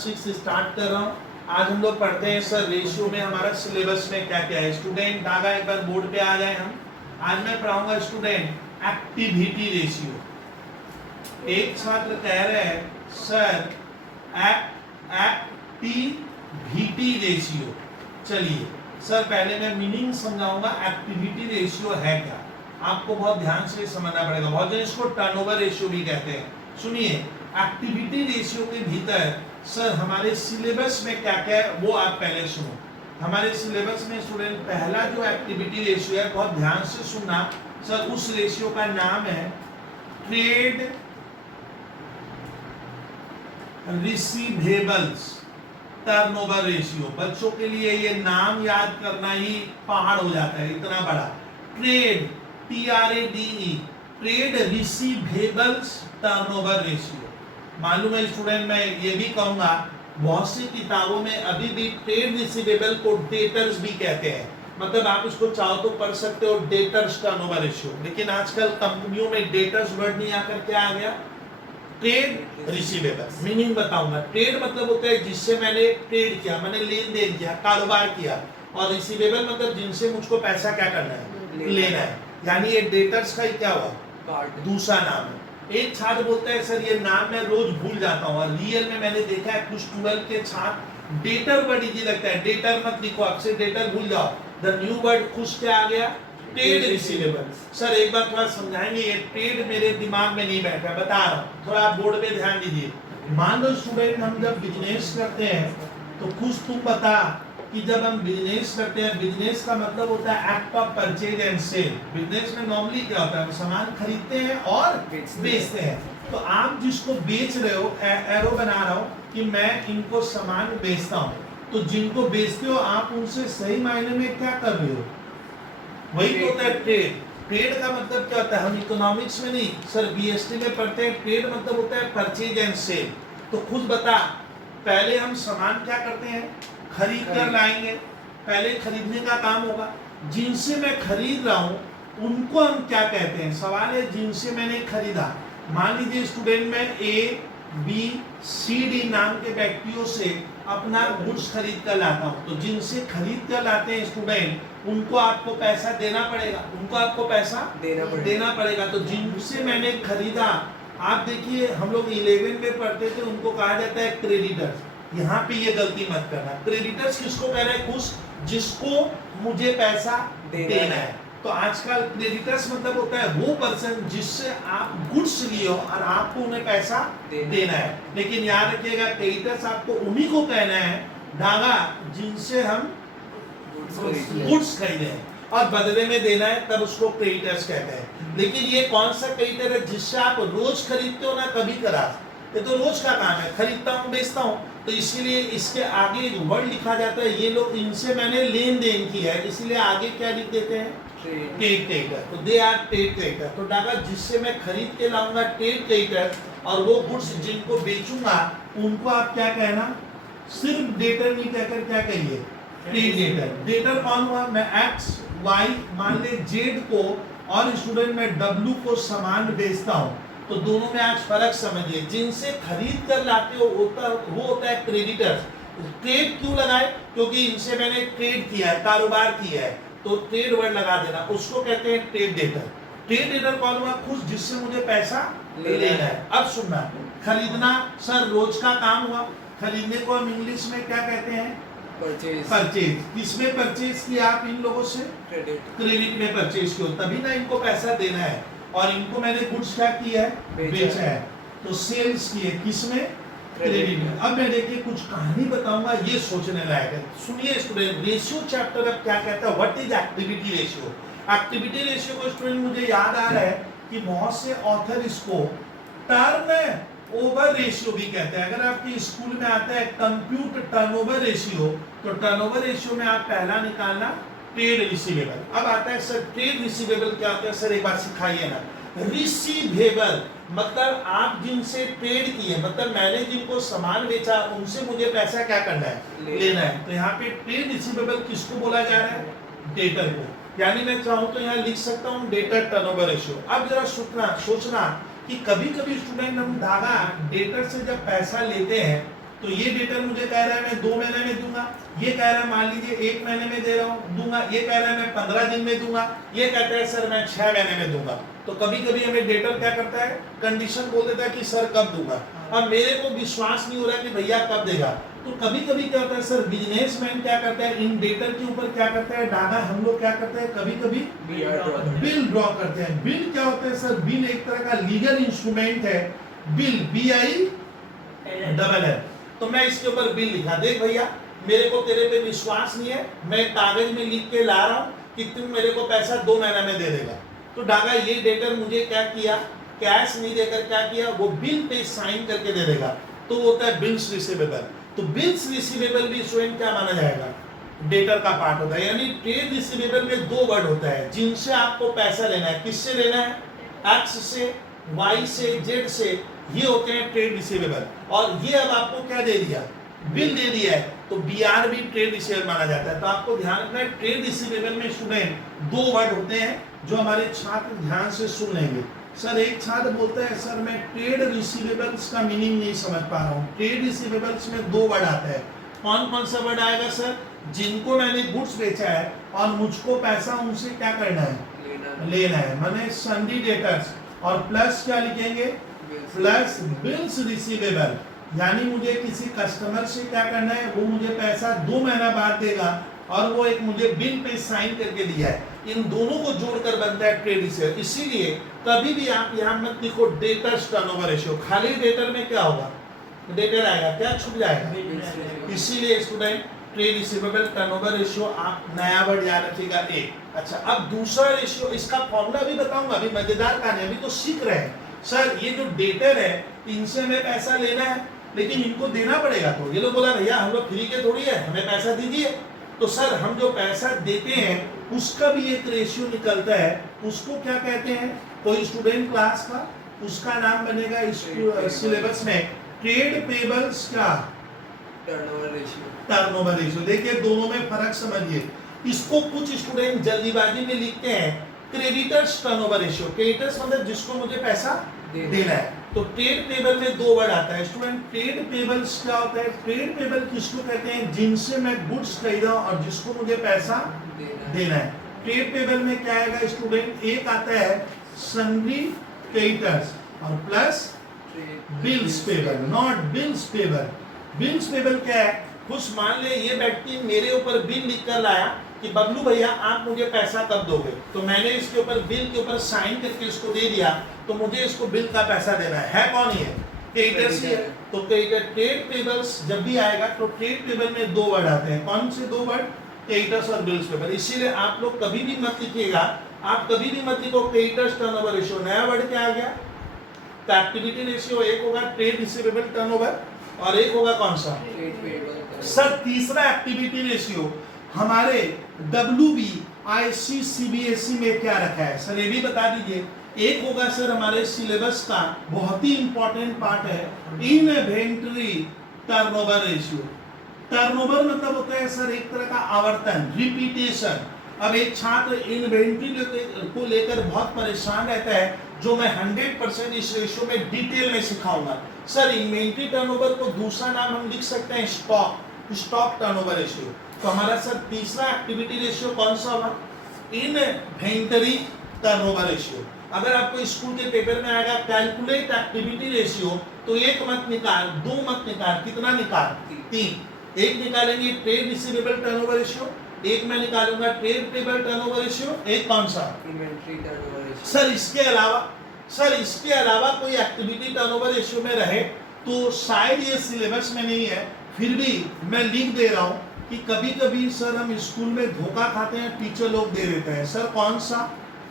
6 start कर रहा हूँ। आज हम लोग पढ़ते हैं सर रेशियो में हमारा सिलेबस में क्या क्या है। स्टूडेंट धागा एक बार बोर्ड पे आ जाए हम। आज मैं पढ़ाऊंगा स्टूडेंट एक्टिविटी रेशियो। एक छात्र कह रहे हैं सर एक्टिविटी रेशियो। चलिए सर पहले मैं मीनिंग समझाऊंगा एक्टिविटी रेशियो है क्या, आपको बहुत ध्यान से समझना पड़ेगा। बहुत जन इसको टर्नओवर रेशियो भी कहते हैं। सुनिए एक्टिविटी रेशियो के भीतर सर हमारे सिलेबस में क्या क्या है वो आप पहले सुनो। हमारे सिलेबस में स्टूडेंट पहला जो एक्टिविटी रेशियो है बहुत ध्यान से सुनना सर, उस रेशियो का नाम है ट्रेड रिसीवेबल्स टर्नओवर रेशियो। बच्चों के लिए ये नाम याद करना ही पहाड़ हो जाता है, इतना बड़ा। Trade TRADE trade receivables turnover ratio. मालूम है स्टूडेंट, मैं ये भी कहूंगा बहुत सी किताबों में अभी भी ट्रेड रिसीवेबल को डेटर्स भी कहते हैं, मतलब आप इसको चाहो तो पढ़ सकते हो डेटर्स टर्नओवर रेशियो। लेकिन आजकल कंपनियों में डेटर्स वर्ड नहीं आकर क्या आ गया, ट्रेड रिसीवेबल। मीनिंग बताऊंगा। ट्रेड मतलब होता है जिससे मैंने ट्रेड किया, मैंने लेन देन किया, कारोबार किया, और रिसीवेबल मतलब जिनसे मुझको पैसा क्या करना है, लेना है। यानी ये डेटर्स का ही क्या हुआ, दूसरा नाम है। एक छात्र बोलता है सर ये नाम मैं रोज भूल जाता हूँ, और रियल में मैंने देखा है कुछ 12 के छात्र डेटर वर्ड इजी लगता है, डेटर मत लिखो, आपसे डेटर भूल जाओ। द न्यू वर्ड खुश क्या आ गया, ट्रेड रिसीवेबल। सर एक बार थोड़ा समझाएंगे, ये ट्रेड मेरे दिमाग में नहीं बैठा, बता रहा हूँ, थोड़ा आप बोर्ड पे ध्यान दीजिए। मान लो स्टूडेंट हम जब बिजनेस करते हैं तो खुश तुम बता कि जब हम बिजनेस करते हैं, बिजनेस का मतलब होता है act of purchase and sale. Business में नॉर्मली क्या होता है, हम सामान खरीदते हैं और बेचते हैं। तो आप जिसको बेच रहे हो, एरो बना रहा हो कि मैं इनको सामान बेचता हूँ, तो जिनको बेचते हो आप उनसे सही मायने में क्या कर रहे हो, वही तो होता है ट्रेड। ट्रेड का मतलब क्या होता है, हम इकोनॉमिक्स में नहीं सर BST में पढ़ते हैं, ट्रेड मतलब होता है परचेज एंड सेल। तो खुद बता, पहले हम सामान क्या करते हैं, खरीद कर लाएंगे, पहले खरीदने का काम होगा। जिनसे मैं खरीद रहा हूं उनको हम क्या कहते हैं, सवाल है जिनसे मैंने खरीदा। मान लीजिए स्टूडेंट मैं ABCD नाम के व्यक्तियों से अपना गुड्स खरीद कर लाता हूं, तो जिनसे खरीद कर लाते हैं स्टूडेंट उनको आपको पैसा देना पड़ेगा, उनको आपको पैसा देना पड़ेगा। तो जिनसे मैंने खरीदा, आप देखिए हम लोग 11 में पढ़ते थे, उनको कहा जाता है क्रेडिटर्स। यहाँ पे ये गलती मत करना। क्रेडिटर्स किसको कह रहे हैं, कुछ जिसको मुझे पैसा देना है। तो आजकल क्रेडिटर्स मतलब होता है वो पर्सन जिससे आप गुड्स लिए हो और आपको उन्हें पैसा देना है। लेकिन याद रखिएगा क्रेडिटर्स आपको उन्हीं को कहना है धागा जिनसे हम गुड्स खरीदे हैं और बदले में देना है, तब उसको क्रेडिटर्स कहते हैं। लेकिन ये कौन सा क्रेडिटर है, जिससे आप रोज खरीदते हो ना कभी करा, ये तो रोज का काम है, खरीदता हूँ बेचता हूँ, तो इसीलिए इसके आगे एक वर्ड लिखा जाता है, ये लोग इनसे मैंने लेन देन किया है, इसलिए आगे क्या लिख देते हैं, ट्रेड क्रेडिटर। तो दे आर ट्रेड क्रेडिटर। तो डागा जिससे मैं खरीद के लाऊंगा ट्रेड क्रेडिटर, और वो गुड्स जिनको बेचूंगा उनको आप क्या कहना, सिर्फ डेटर नहीं कहकर क्या कहिए, ट्रेड डेटर। डेटर कौन हुआ, मैं X Y मान ले Z को और स्टूडेंट में W को सामान बेचता हूँ, तो दोनों में आज फर्क समझिए। जिनसे खरीद कर लाते हो वो होता है क्रेडिटर। ट्रेड क्यों लगाए, क्योंकि इनसे मैंने ट्रेड किया है, कारोबार किया है, तो ट्रेड वर्ड लगा देना, उसको कहते हैं ट्रेड डेटर। ट्रेड डेटर कौन हुआ, खुद जिससे मुझे पैसा लेना है। अब सुनना, खरीदना सर रोज का काम हुआ, खरीदने को हम इंग्लिश में क्या कहते हैं, परचेज। किसमें परचेज किया आप इन लोगों से, क्रेडिट में परचेज किया, तभी ना इनको पैसा देना है। और इनको मैंने गुड्स क्या किया है, बेचा है, तो सेल्स किए किसमें, क्रेडिट में। अब मैं देखिए कुछ कहानी बताऊंगा, ये सोचने लायक है। सुनिए स्टूडेंट, रेशियो चैप्टर अब क्या कहता है, what is activity ratio. Activity ratio को स्टूडेंट मुझे याद आ रहा है कि बहुत से ऑथर इसको टर्न ओवर रेशियो भी कहते हैं। अगर आपके स्कूल में आता है कंप्यूट टर्नओवर रेशियो, तो टर्नओवर रेशियो में आप पहला निकालना ट्रेड रिसीवेबल। अब आता है सर ट्रेड रिसीवेबल क्या होता है, सर एक बार सिखाइए ना। रिसीवेबल मतलब आप जिनसे ट्रेड किए, मतलब मैंने जिनको सामान बेचा उनसे मुझे पैसा क्या करना है, लेना है। तो यहाँ पे ट्रेड रिसीवेबल किसको बोला जा रहा है, डेटर को। यानी मैं चाहूँ तो यहाँ लिख सकता हूँ डेटर टर्नओवर रेशियो। अब जरा सोचना कि कभी कभी स्टूडेंट हम धागा डेटर से जब पैसा लेते हैं तो ये डेटर मुझे कह रहा है मैं 2 महीने में दूंगा, ये कह रहा है मान लीजिए 1 महीने में दे रहा हूँ दूंगा, ये कह रहा है मैं 15 दिन में दूंगा, ये कहता है सर मैं 6 महीने में दूंगा। तो कभी कभी हमें डेटर क्या करता है, कंडीशन बोल देता है कि सर कब दूंगा। अब मेरे को विश्वास नहीं हो रहा है कि भैया कब देगा, तो कभी कभी क्या होता है सर, बिजनेसमैन क्या करता है, इन डेटर के ऊपर क्या करता है, डागा हम लोग क्या करते हैं, कभी कभी बिल ड्रॉ करते हैं। बिल क्या होता है सर, बिल एक तरह का लीगल इंस्ट्रूमेंट है, बिल BILL। तो मैं इसके ऊपर बिल लिखा, देख भैया मेरे को तेरे पे विश्वास नहीं है, मैं कागज में लिख के ला रहा हूँ कि तुम मेरे को पैसा 2 महीने में दे देगा। तो डागा ये डेटर मुझे क्या किया, कैश नहीं देकर क्या किया, वो बिल पे साइन करके दे देगा, तो होता है बिल्स रिसीवेबल। तो बिल्स रिसीवेबल भी स्वयं क्या माना जाएगा, डेटर का पार्ट होता है। यानी ट्रेड रिसीवेबल में 2 वर्ड होता है जिनसे आपको पैसा लेना है। किससे लेना है, एक्स से, वाई से, जेड से, ये होते हैं ट्रेड रिसीवेबल। और ये अब आपको क्या दे दिया, बिल दे दिया है, तो BR भी ट्रेड रिसीवेबल माना जाता है। तो आपको ध्यान रखना है, ट्रेड रिसीवेबल में स्टूडेंट 2 वर्ड होते हैं जो हमारे छात्र ध्यान से सुन लेंगे। सर एक छात्र बोलता है सर मैं ट्रेड रिसीवेबल्स का मीनिंग नहीं समझ पा रहा हूँ। ट्रेड रिसीवेबल्स में 2 वर्ड आता है, कौन कौन सा वर्ड आएगा सर, जिनको मैंने गुड्स बेचा है और मुझको पैसा उनसे क्या करना है, लेना है, माने सन्डी डेटर्स। और प्लस क्या लिखेंगे, प्लस बिल्स रिसीवेबल, यानी मुझे किसी कस्टमर से क्या करना है, वो मुझे पैसा 2 महीना बाद देगा और वो एक मुझे बिल पे साइन करके दिया है। इन दोनों को जोड़कर बनता है ट्रेड रिसीवेबल। इसीलिए कभी भी आप यहाँ मत लिखो डेटर्स टर्नओवर रेशियो, खाली डेटर में क्या होगा, डेटर आएगा, क्या छूट जाएगा। इसीलिए student trade receivable turnover ratio आप नया वर्ड याद रखिएगा एक। अच्छा अब दूसरा रेशियो, इसका फॉर्मूला भी बताऊंगा, अभी मजेदार कहानी, अभी तो सीख रहे हैं। सर ये जो डेटर है इनसे हमें पैसा लेना है लेकिन इनको देना पड़ेगा, तो ये लोग बोला भैया हम लोग फ्री के थोड़ी है, हमें पैसा दीजिए। तो सर हम जो पैसा देते हैं उसका भी एक रेशियो निकलता है, उसको क्या कहते हैं, कोई स्टूडेंट क्लास का उसका नाम बनेगा सिलेबस में ट्रेड पेबल्स का टर्नओवर रेशियो। देखिए दोनों में फर्क समझिए। इसको कुछ स्टूडेंट जल्दीबाजी में लिखते हैं क्रेडिटर्स टर्नओवर रेशियो। क्रेडिटर्स मतलब जिसको मुझे पैसा देना है। तो ट्रेड पेबल में 2 वर्ड आता है स्टूडेंट। ट्रेड पेबल्स क्या होता है, ट्रेड पेबल किसको कहते हैं, जिनसे मैं गुड्स खरीदा और जिसको मुझे पैसा देना है। ट्रेड पेबल में क्या आएगा स्टूडेंट, एक आता है सन्ड्री क्रेडिटर्स और plus bills payable, not bills payable. Bills payable क्या है, कुछ मान ले ये व्यक्ति मेरे ऊपर बिल लिख कर लाया कि बबलू भैया आप मुझे पैसा कब दोगे, तो मैंने इसके ऊपर बिल के ऊपर साइन करके इसको दे दिया, तो मुझे इसको बिल का पैसा देना है कौन ही है, क्रेडिटर्स ही है। तो ट्रेड पेबल्स जब भी आएगा तो ट्रेड पेबल में 2 वर्ड आते हैं, कौन से 2 वर्ड, क्रेडिटर्स और बिल्स पेबल। इसीलिए आप लोग कभी भी मत लिखिएगा, आप कभी भी मत लिखो क्रेडिटर्स टर्नओवर रेशियो, नया वर्ड क्या आ गया, तो एक्टिविटी रेशियो एक होगा ट्रेड रिसीवेबल टर्नओवर और एक होगा कौन सा, सर तीसरा एक्टिविटी रेशियो हमारे WBIC CBSE में क्या रखा है सर, ये भी बता दीजिए। एक होगा सर हमारे सिलेबस का बहुत ही इंपॉर्टेंट पार्ट है इन्वेंटरी टर्नओवर रेशियो। टर्नओवर मतलब होता है सर एक तरह का आवर्तन, रिपीटेशन। अब एक छात्र इन्वेंटरी को लेकर बहुत परेशान रहता है, जो मैं 100% इस रेशियो में डिटेल में सिखाऊंगा। सर इन्वेंटरी टर्नओवर को दूसरा नाम हम लिख सकते हैं स्टॉक टर्नओवर रेशियो। तो हमारा सर तीसरा एक्टिविटी रेशियो कौन सा होगा, इन्वेंटरी टर्नओवर रेशियो। अगर आपको स्कूल के पेपर में आएगा कैलकुलेट एक्टिविटी रेशियो, तो 1 मत निकाल, 2 मत निकाल, कितना निकाल, 3। एक निकालेंगे ट्रेड रिसीवेबल टर्नओवर रेशियो, एक मैं निकालूंगा ट्रेड पेबल टर्नओवर रेशियो, एक कौन सा, इन्वेंटरी टर्नओवर रेशियो। सर इसके अलावा कोई एक्टिविटी टर्नओवर रेशियो में रहे तो शायद ये सिलेबस में नहीं है, फिर भी मैं लिख दे रहा हूँ कि कभी कभी सर हम स्कूल में धोखा खाते हैं, टीचर लोग दे देते हैं। सर कौन सा,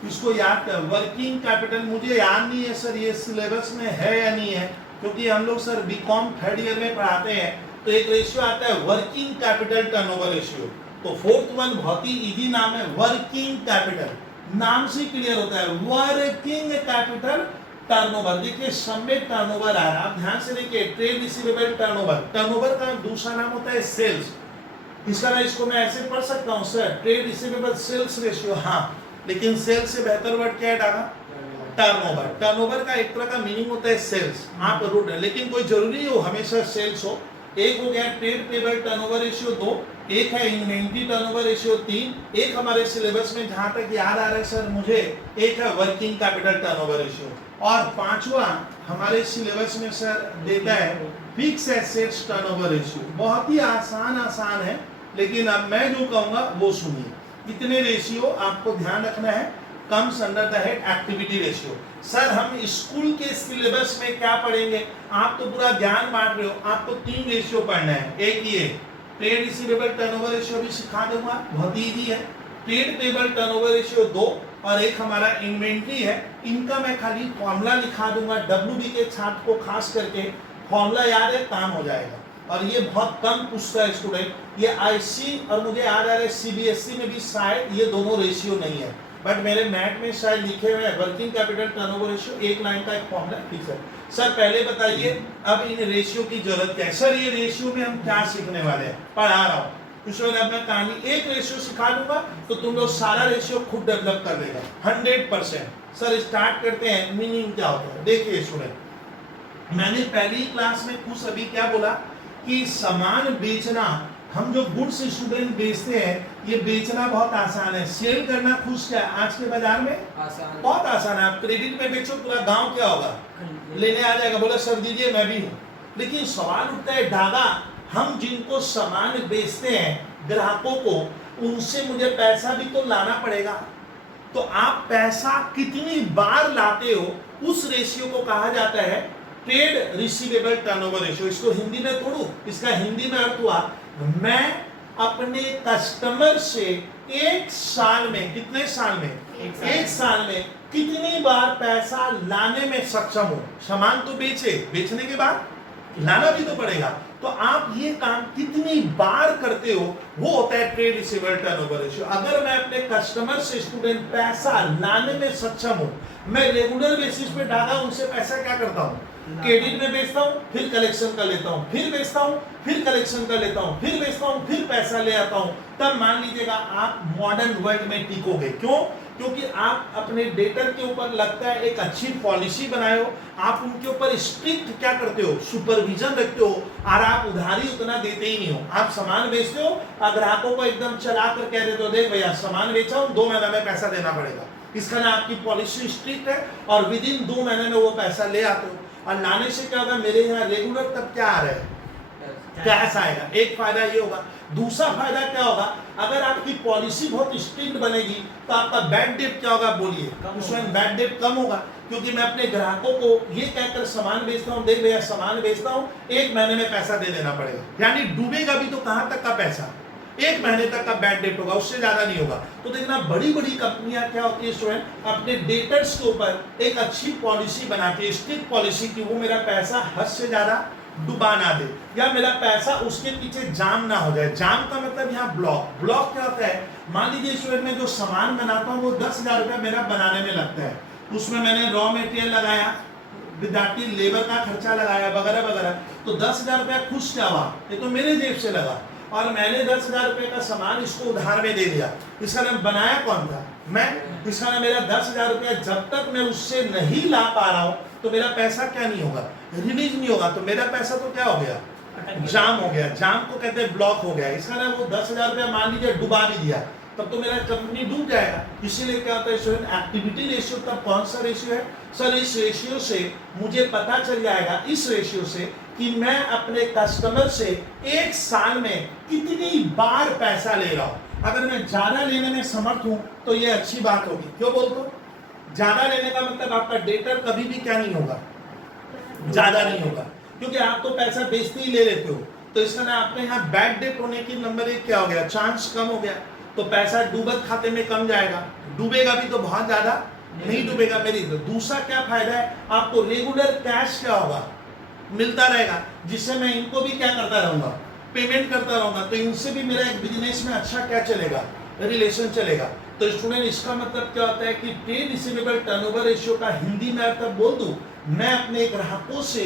इसको याद कर, वर्किंग कैपिटल। मुझे याद नहीं है सर ये सिलेबस में है या नहीं है, क्योंकि हम लोग सर BCom 3rd ईयर में पढ़ाते हैं, तो एक रेशियो आता है वर्किंग कैपिटल टर्नओवर रेशियो। तो 4th वन बहुत ही इजी नाम है, वर्किंग कैपिटल, नाम से क्लियर होता है, वर्किंग कैपिटल टर्नओवर। देखिए सब में टर्नओवर आ रहा है, आप ध्यान से देखिए, ट्रेड रिसीवेबल टर्नओवर, टर्नओवर का दूसरा नाम होता है सेल्स। इसको मैं ऐसे पढ़ सकता हूँ sir, trade receivable sales ratio, हाँ, लेकिन सेल्स से बेहतर वर्ड क्या है डागा, टर्नओवर। टर्नओवर का एक तरह का मीनिंग होता है सेल्स, आप जरूर, लेकिन कोई जरूरी हो हमेशा सेल्स हो, एक हो गया ट्रेड पेबल टर्नओवर रेशियो 2, एक है इन्वेंटरी टर्नओवर रेशियो 3, एक हमारे सिलेबस में जहां तक याद आ रहा है सर मुझे, एक है वर्किंग कैपिटल टर्नओवर रेशियो, और पांचवा हमारे सिलेबस में सर देता है फिक्स एसेट्स टर्नओवर रेशियो। बहुत ही आसान है, लेकिन अब मैं जो कहूंगा वो सुनिए। कितने रेशियो आपको ध्यान रखना है, comes under the head activity ratio. Sir हम स्कूल के सिलेबस में क्या पढ़ेंगे, आप तो पूरा ज्ञान बांट रहे हो, आपको 3 रेशियो पढ़ना है। एक ये ट्रेड रिसीवेबल टर्नओवर रेशियो भी सिखा दूंगा, बहुत इजी है। ट्रेड पेबल टर्नओवर रेशियो 2 और एक हमारा इन्वेंट्री है, इनका मैं खाली फॉर्मूला लिखा दूंगा। WB के छात्र को खास करके फॉर्मूला याद है, काम हो जाएगा। और ये बहुत कम पूछता है स्टूडेंट, ये IC और मुझे याद आ रहा है CBSE में भी शायद ये दोनों रेशियो नहीं है, बट मेरे मैथ में शायद लिखे हुए हैं वर्किंग कैपिटल टर्नओवर रेशियो, एक लाइन का एक फॉर्मूला। ठीक है सर, पहले बताइए अब इन रेशियो की जरूरत क्या है। सर ये रेशियो में हम क्या सीखने वाले हैं, पढ़ा रहा हूँ अब मैं कहानी एक रेशियो सिखा दूंगा तो तुम लोग सारा रेशियो खुद डेवलप कर लेगा 100%। सर स्टार्ट करते हैं, मीनिंग क्या होता है। देखिए स्टूडेंट, मैंने पहली क्लास में कुछ अभी क्या बोला कि सामान बेचना, हम जो गुड्स स्टूडेंट बेचते हैं ये बेचना बहुत आसान है, सेल करना खुद क्या आज के बाजार में आसान, बहुत आसान है। आप क्रेडिट में बेचो, पूरा गांव क्या होगा लेने आ जाएगा, बोला सर दीजिए मैं भी हूँ। लेकिन सवाल उठता है दादा, हम जिनको सामान बेचते हैं ग्राहकों को, उनसे मुझे पैसा भी तो लाना पड़ेगा, तो आप पैसा कितनी बार लाते हो उस रेशियो को कहा जाता है ट्रेड रिसीवेबल टर्नओवर रेशियो। इसको हिंदी में तोड़ू, इसका हिंदी में अर्थ हुआ मैं अपने कस्टमर से एक साल में, कितने साल में, एक साल में कितनी बार पैसा लाने में सक्षम हो। सामान तो बेचने के बाद लाना भी तो पड़ेगा, तो आप ये काम कितनी बार करते हो वो होता है ट्रेड रिसीवेबल टर्नओवर रेशियो। अगर मैं अपने कस्टमर से स्टूडेंट पैसा लाने में सक्षम हूं, मैं रेगुलर बेसिस पे डाला उनसे पैसा क्या करता हूं, क्रेडिट में बेचता हूं, फिर कलेक्शन कर लेता हूं, फिर बेचता हूं, फिर कलेक्शन कर लेता हूं, फिर बेचता हूं, फिर पैसा ले आता हूं, तब मान लीजिएगा आप मॉडर्न वर्ल्ड में टिकोगे। क्यों? क्योंकि आप अपने डेटर के ऊपर लगता है एक अच्छी पॉलिसी बनाए हो, आप उनके ऊपर स्ट्रिक्ट क्या करते हो, सुपरविजन रखते हो, और आप उधारी उतना देते ही नहीं हो। आप सामान बेचते हो और ग्राहकों को एकदम चला कर कह देते हो देख भैया सामान बेचा हूं, 2 महीने में पैसा देना पड़ेगा। इसका ना आपकी पॉलिसी स्ट्रिक्ट है और विद इन 2 महीने में वो पैसा ले आते हो। और लाने से क्या होगा, मेरे यहाँ रेगुलर तब क्या आ रहा है, कैश आएगा। एक फायदा ये होगा। दूसरा फायदा क्या होगा, अगर आपकी पॉलिसी बहुत स्ट्रिक्ट बनेगी तो आपका बैड डेट क्या होगा, बोलिए, उसमें बैड डेट कम होगा, क्योंकि मैं अपने ग्राहकों को ये कहकर सामान बेचता हूँ, देख भैया सामान बेचता हूँ, 1 महीने में पैसा दे देना पड़ेगा, यानी डूबेगा भी तो कहाँ तक का पैसा, 1 महीने तक का बैड डेट होगा, उससे ज्यादा नहीं होगा। तो देखना बड़ी बड़ी कंपनियां क्या होती है स्टूडेंट, अपने डेटर्स के ऊपर एक अच्छी पॉलिसी बनाती है, स्ट्रिक्ट पॉलिसी की वो मेरा पैसा हद से ज्यादा डुबा ना दे, या मेरा पैसा उसके पीछे जाम ना हो जाए। जाम का मतलब यहाँ ब्लॉक क्या होता है, मान लीजिए स्टूडेंट मैं जो सामान बनाता हूँ वो 10,000 रुपया मेरा बनाने में लगता है, उसमें मैंने रॉ मटेरियल लगाया, विद्यार्थी लेबर का खर्चा लगाया वगैरह वगैरह, तो 10,000 रुपया खुश क्या हुआ, ये तो मेरे जेब से लगा, और मैंने 10,000 रुपये का सामान इसको उधार में दे दिया। इसका नाम बनाया कौन था, मैं। इसका नाम मेरा 10,000 रुपया जब तक मैं उससे नहीं ला पा रहा हूं तो मेरा पैसा क्या नहीं होगा, रिलीज नहीं होगा, तो मेरा पैसा तो क्या हो गया, जाम हो गया। जाम को कहते हैं ब्लॉक हो गया। इसका नाम वो 10,000 रुपया मान लीजिए डुबा भी दिया, तब तो मेरा कंपनी डूब जाएगा। इसीलिए क्या होता है स्टूडेंट, एक्टिविटी रेशियो तब कौन सा रेशियो है सर, इस रेशियो से मुझे पता चल जाएगा, इस रेशियो से कि मैं अपने कस्टमर से 1 साल में कितनी बार पैसा ले रहा हूं। अगर मैं ज्यादा लेने में समर्थ हूं तो ये अच्छी बात होगी। क्यों बोलते हो, ज्यादा लेने का मतलब आपका डेटर कभी भी क्या नहीं होगा, ज्यादा नहीं होगा, क्योंकि आप तो पैसा बेचते ही ले लेते हो। तो इसका ना आपके यहाँ बैड डेट होने की नंबर 1 क्या हो गया, चांस कम हो गया, तो पैसा डूबत खाते में कम जाएगा। डूबेगा भी तो बहुत ज्यादा नहीं डूबेगा मेरी। तो दूसरा क्या फायदा है, आपको रेगुलर कैश क्या होगा, मिलता रहेगा, जिससे मैं इनको भी क्या करता रहूंगा, पेमेंट करता रहूंगा। तो इनसे भी मेरा एक बिजनेस में अच्छा क्या चलेगा, रिलेशन चलेगा। तो स्टूडेंट इसका मतलब क्या होता है कि ट्रेड रिसीवेबल टर्नओवर रेशियो का हिंदी में अर्थ बोल दूं, मैं अपने ग्राहकों से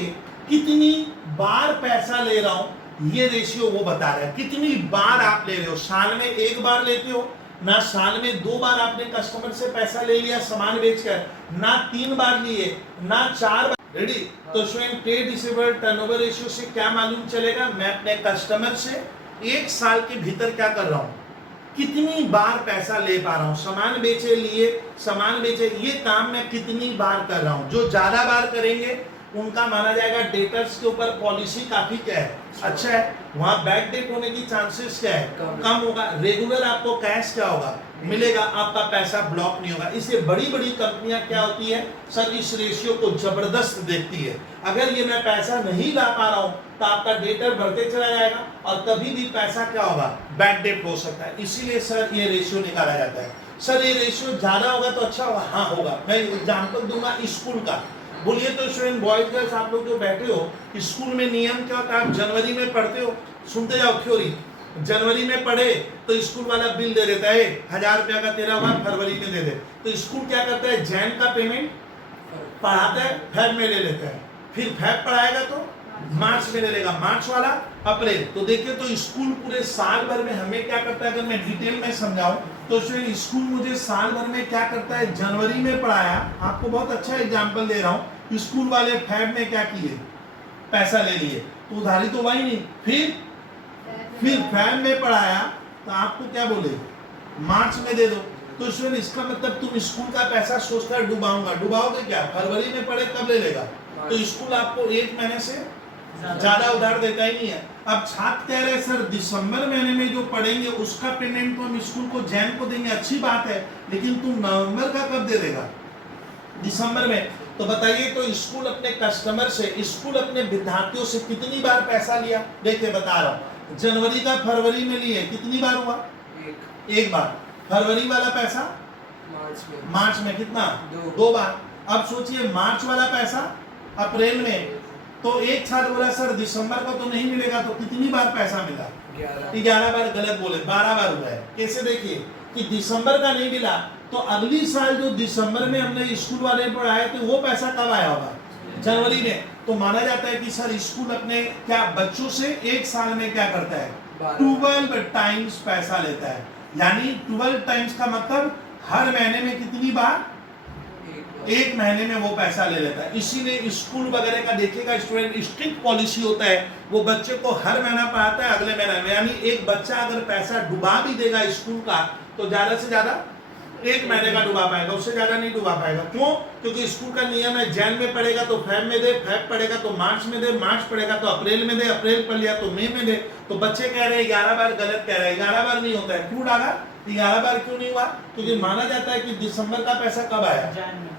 कितनी बार पैसा ले रहा हूं, ये रेशियो वो बता रहा है। कितनी बार आप ले रहे हो, साल में 1 बार लेते हो ना, साल में 2 बार आपने कस्टमर से पैसा ले लिया सामान बेचकर, ना 3 बार लिए, ना 4 बार, रेडी? तो student trade receivable turnover ratio से क्या मालूम चलेगा? मैं अपने कस्टमर से एक साल के भीतर क्या कर रहा हूँ, कितनी बार पैसा ले पा रहा हूँ, सामान बेचे ये काम मैं कितनी बार कर रहा हूँ। जो ज्यादा बार करेंगे उनका माना जाएगा डेटर्स के ऊपर पॉलिसी काफी क्या है, अच्छा है, वहां बैक डेट होने की चांसेस क्या है, कम होगा। रेगुलर आपको कैश क्या होगा, मिलेगा, आपका पैसा ब्लॉक नहीं होगा। इसलिए बड़ी बड़ी कंपनियां क्या होती है सर, इस रेशियो को जबरदस्त देखती है। अगर ये मैं पैसा नहीं ला पा रहा हूं तो आपका डेटर बढ़ते चला जाएगा और कभी भी पैसा क्या होगा, बैक डेट हो सकता है। इसीलिए सर ये रेशियो निकाला जाता है। सर ये रेशियो ज्यादा होगा तो अच्छा होगा, हाँ होगा। मैं एग्जाम्पल दूंगा स्कूल का। बोलिए तो स्टूडेंट बॉयज गर्ल्स आप लोग जो बैठे हो, स्कूल में नियम क्या होता है, आप जनवरी में पढ़ते हो, सुनते जाओ थ्योरी। जनवरी में पढ़े तो स्कूल वाला बिल दे देता है 1000 रुपया का, तेरा हुआ फरवरी में दे दे। तो स्कूल क्या करता है, जैन का पेमेंट पढ़ाता है, फेब में ले लेता है, फिर फेब पढ़ाएगा तो मार्च में ले लेगा, मार्च वाला अप्रैल। तो देखिए तो स्कूल पूरे साल भर में हमें क्या करता है, अगर मैं डिटेल में समझाऊं तो स्कूल मुझे साल भर में क्या करता है, जनवरी में पढ़ाया, आपको बहुत अच्छा एग्जांपल दे रहा हूं, स्कूल वाले फेब में क्या किए, पैसा ले लिए, तो उधारी तो वही नहीं, फिर फेब में पढ़ाया तो आपको क्या बोले, मार्च में दे दो। तो स्टूडेंट इसका मतलब तुम स्कूल का पैसा सोचकर डुबाओगे क्या, फरवरी में पढ़े कब ले लेगा। तो स्कूल आपको एक महीने से ज्यादा उधार देता ही नहीं है। अब छात्र कह रहे हैं सर दिसंबर महीने में जो पढ़ेंगे उसका पेमेंट तो हम स्कूल को जैन को देंगे, अच्छी बात है, लेकिन तुम नवंबर का कब दे देगा, दिसंबर में। तो बताइए तो स्कूल अपने कस्टमर से, स्कूल अपने विद्यार्थियों से कितनी बार पैसा लिया, देखिए बता रहा हूँ। जनवरी का फरवरी में लिए, कितनी बार हुआ, एक बार। फरवरी वाला पैसा मार्च में कितना, 2 बार। अब सोचिए मार्च वाला पैसा अप्रैल में, तो एक साथ बोला सर दिसंबर का तो नहीं मिलेगा, तो कितनी बार पैसा मिला, 11 बार। गलत बोले, 12 बार हुआ है। कैसे, देखिए कि दिसंबर का नहीं मिला तो अगली साल जो दिसंबर में हमने स्कूल वाले पढ़ाए थे वो पैसा कब आया होगा, जनवरी में। तो माना जाता है कि सर स्कूल अपने क्या बच्चों से एक साल में क्या करता है, 12 टाइम्स पैसा लेता है। यानी 12 टाइम्स का मतलब हर महीने में कितनी बार, एक महीने में वो पैसा ले लेता है। इसीलिए स्कूल वगैरह का देखिएगा स्टूडेंट, स्ट्रिक्ट पॉलिसी होता है, वो बच्चे को हर महीना पढ़ाता है, अगले महीने में। यानी एक बच्चा अगर पैसा डुबा भी देगा स्कूल का तो ज्यादा से ज्यादा एक महीने का डुबा पाएगा, उससे ज्यादा नहीं डुबा पाएगा। क्यों, क्योंकि स्कूल का नियम है, जैन में पढ़ेगा तो फेब में दे, फेब पढ़ेगा तो मार्च में दे, मार्च पढ़ेगा तो अप्रैल में दे, अप्रैल पढ़ लिया तो मई में दे। तो बच्चे कह रहे हैं 11 बार, गलत कह रहे हैं, 11 बार नहीं होता है। क्यों डाला 11 बार, क्यों नहीं हुआ, क्योंकि माना जाता है कि दिसंबर का पैसा कब आया,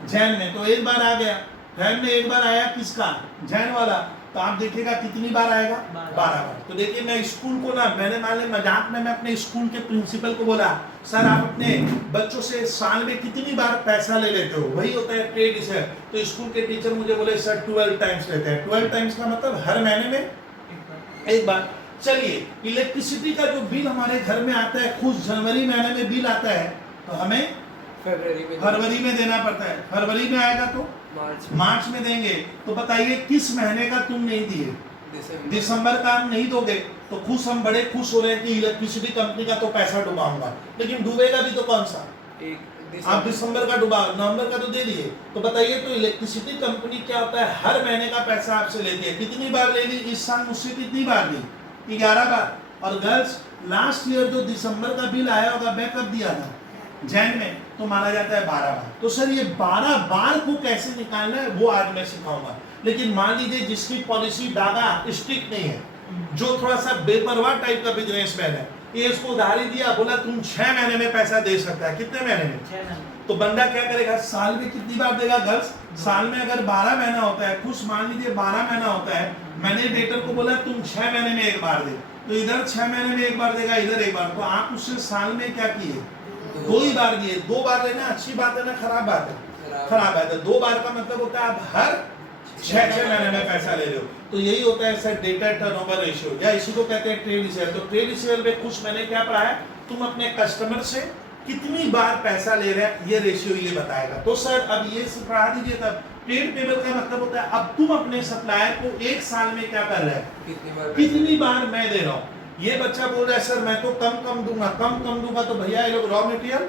जैन में, तो एक बार आ गया। फेब में एक बार आया, किसका, जैन वाला, तो आप देखिएगा कितनी बार आएगा, 12 बार। तो देखिए मैं स्कूल को ना, मैंने माने मजाक में मैं अपने स्कूल के प्रिंसिपल को बोला सर आप अपने बच्चों से साल में कितनी बार पैसा ले लेते हो, वही होता है ट्रेड इसे। तो स्कूल के टीचर मुझे बोले सर 12 टाइम्स लेते हैं। 12 टाइम्स का मतलब हर महीने में एक बार। चलिए इलेक्ट्रिसिटी का जो बिल हमारे घर में आता है, खुद जनवरी महीने में बिल आता है तो हमें फरवरी में देना पड़ता है, फरवरी में आएगा तो मार्च में देंगे। तो बताइए किस महीने का तुम नहीं दिए, दिसंबर का हम नहीं दोगे। तो खुश, हम बड़े खुश हो रहे हैं कि इलेक्ट्रिसिटी कंपनी का तो पैसा डुबाऊंगा, लेकिन डूबेगा भी तो कौन सा, आप दिसंबर का डुबा, नवंबर का तो दे दिए। तो बताइए तो इलेक्ट्रिसिटी कंपनी क्या होता है, हर महीने का पैसा आपसे लेती है। कितनी बार ले ली, इस साल मुझसे कितनी बार ली, 11 बार। और गर्ल्स लास्ट ईयर जो दिसंबर का बिल आया होगा मैं कब दिया था, जैन में, तो माना जाता है 12 बार। तो सर ये 12 बार को कैसे निकालना है वो आज मैं सिखाऊंगा। लेकिन मान लीजिए जिसकी पॉलिसी ज्यादा स्ट्रिक्ट नहीं है, जो थोड़ा सा बेपरवाह टाइप का बिजनेसमैन है, ये इसको उधारी दिया, बोला तुम 6 महीने में पैसा दे सकता है, कितने महीने में, 6 महीने। तो बंदा क्या करेगा, साल में कितनी बार देगा गर्ल्स, साल में अगर 12 महीना होता है, कुछ मान लीजिए 12 महीना होता है, मैंने डेटर को बोला तुम 6 महीने में एक बार दे, तो इधर 6 महीने में एक बार देगा, इधर एक बार। तो आप उससे साल में क्या किए, 2 ही बार दिए। 2 बार लेना अच्छी बात है ना खराब बात है, खराब बात है। 2 बार का मतलब होता है आप हर 6 महीने में पैसा ले रहे हो। तो यही होता है सर डेटा टर्नओवर रेशियो, या इसी को कहते हैं ट्रेड रिसीवेबल। तो ट्रेड रिसीवेबल में कुछ मैंने क्या पढ़ाया, तुम अपने कस्टमर से कितनी बार पैसा ले रहे हैं, ये रेशियो ये बताएगा। तो सर अब ये पढ़ा दीजिए। तब ट्रेड पेबल का मतलब होता है अब तुम अपने सप्लायर को एक साल में क्या कर रहे हैं, कितनी बार मैं दे रहा हूँ। ये बच्चा बोल रहा है सर मैं तो कम दूंगा, कम दूंगा, तो भैया ये लोग रॉ मटेरियल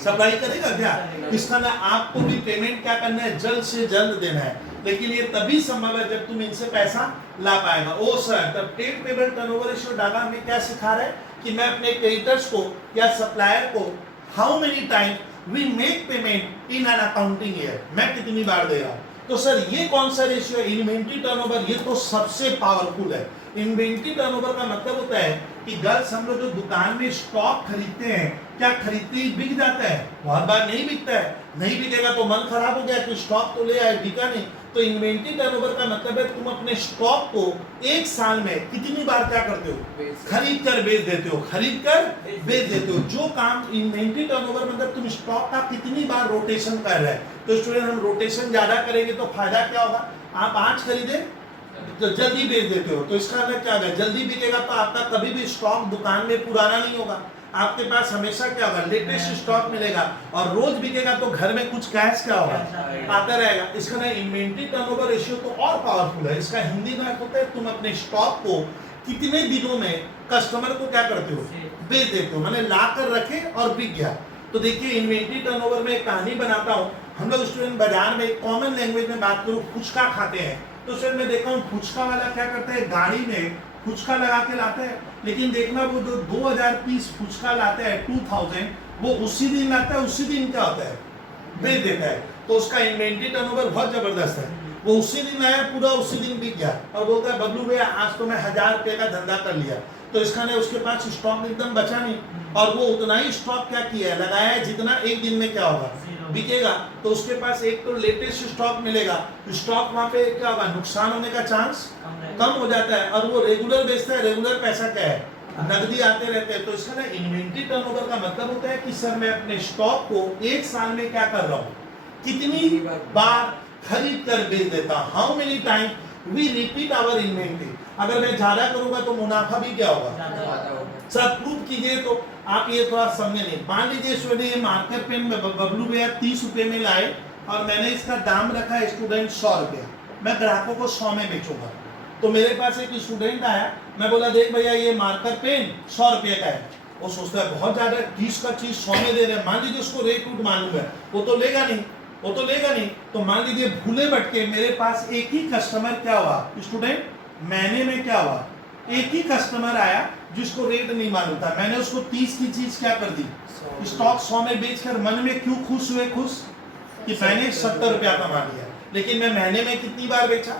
सप्लाई करेगा क्या, इसका ना आपको भी पेमेंट क्या करना है, जल्द से जल्द देना है। लेकिन ये तभी संभव है जब तुम इनसे पैसा ला पाएगा। ओ सर, तब trade payable turnover ratio data हमें क्या सिखा रहा है कि मैं अपने क्रेडिटर्स को या सप्लायर को how many times we make payment in an accounting year, मैं कितनी बार दे रहा हूं। तो सर ये कौन सा रेशियो है? इन्वेंट्री टर्नओवर, ये तो सबसे पावरफुल है। इन्वेंट्री टर्नओवर का मतलब होता है कि गर्ल्स हम लोग जो दुकान में स्टॉक खरीदते हैं, क्या खरीदते ही बिक जाता है? बहुत बार नहीं बिकता है, नहीं बिकेगा तो मन खराब हो गया कि स्टॉक तो ले आए, बिका नहीं। तो इन्वेंट्री टर्नओवर का मतलब है तुम अपने स्टॉक को एक साल में कितनी बार क्या करते हो? खरीद कर बेच देते हो, खरीद कर बेच देते हो। जो काम इन्वेंट्री टर्नओवर मतलब तुम स्टॉक का कितनी बार रोटेशन कर रहे हैं। तो स्टूडेंट, हम रोटेशन ज्यादा करेंगे तो फायदा क्या होगा? आप आज खरीदे तो जल्दी बेच देते हो, तो इसका मतलब क्या होगा? जल्दी बिकेगा तो आपका कभी भी स्टॉक दुकान में पुराना नहीं होगा, आपके पास हमेशा क्या होगा? लेटेस्ट स्टॉक मिलेगा। और रोज बिकेगा तो घर में कुछ कैश क्या होगा? आता रहेगा। इसका ना इन्वेंट्री टर्नओवर रेशियो तो और पावरफुल है। इसका हिंदी में अर्थ होता है तुम अपने स्टॉक को कितने दिनों में कस्टमर को क्या करते हो? बेच देते हो, मैंने ला कर रखे और बिक गया। तो देखिए, इन्वेंट्री टर्नओवर में एक कहानी बनाता हूँ। हम लोग स्टूडेंट बाजार में कॉमन लैंग्वेज में बात करूँ, फुचका खाते हैं। तो सर मैं देखा हूँ फुचका वाला क्या करता है, गाड़ी में फुचका लगा के लाता है। लेकिन देखना, वो जो 2000 पीस फुचका लाता है, 2000, वो उसी दिन लाता है, उसी दिन क्या होता है? बेच देता है। तो उसका इन्वेंट्री टर्नओवर बहुत जबरदस्त है। वो उसी दिन आया, पूरा उसी दिन बिक गया और बोलता है बबलू भैया आज तो मैं 1000 रुपये का धंधा कर लिया। तो इसका ने उसके पास स्टॉक एकदम बचा नहीं, और वो उतना ही स्टॉक क्या किया है, लगाया है जितना एक दिन में क्या होगा? बिकेगा। तो उसके पास एक तो लेटेस्ट स्टॉक मिलेगा, स्टॉक वहां पे क्या होगा? नुकसान होने का चांस कम हो जाता है। और वो रेगुलर बेचता है, रेगुलर पैसा क्या है? नकदी आते रहते हैं। तो इसका ना इन्वेंट्री टर्नओवर का मतलब होता है कि सर मैं अपने स्टॉक को एक साल में क्या कर रहा हूँ, कितनी बार खरीद कर बेच देता हूँ। How many time we repeat our inventory. अगर मैं ज्यादा करूंगा तो मुनाफा भी क्या होगा? सर प्रूफ कीजिए। तो आप ये थोड़ा समझे नहीं। मान लीजिए स्टूडेंट, ये मार्कर पेन में बबलू भैया 30 रुपए में लाए और मैंने इसका दाम रखा है स्टूडेंट 100 रुपया, मैं ग्राहकों को 100 में बेचूंगा। तो मेरे पास एक स्टूडेंट आया, मैं बोला देख भैया ये मार्कर पेन 100 रुपये का है। वो सोचता है बहुत ज्यादा, 30 का चीज 100 में दे रहे हैं। मान लीजिए उसको रेट रूट मालूम है, वो तो लेगा नहीं, वो तो लेगा नहीं। तो मान लीजिए भूले भटके मेरे पास एक ही कस्टमर क्या हुआ स्टूडेंट, महीने में क्या हुआ? एक ही कस्टमर आया जिसको रेट नहीं मालूम था। मैंने उसको 30 की चीज क्या कर दी, स्टॉक 100 में बेचकर मन में क्यों खुश हुए? खुश कि मैंने 70 रुपया कमा लिया। लेकिन मैं महीने में कितनी बार बेचा?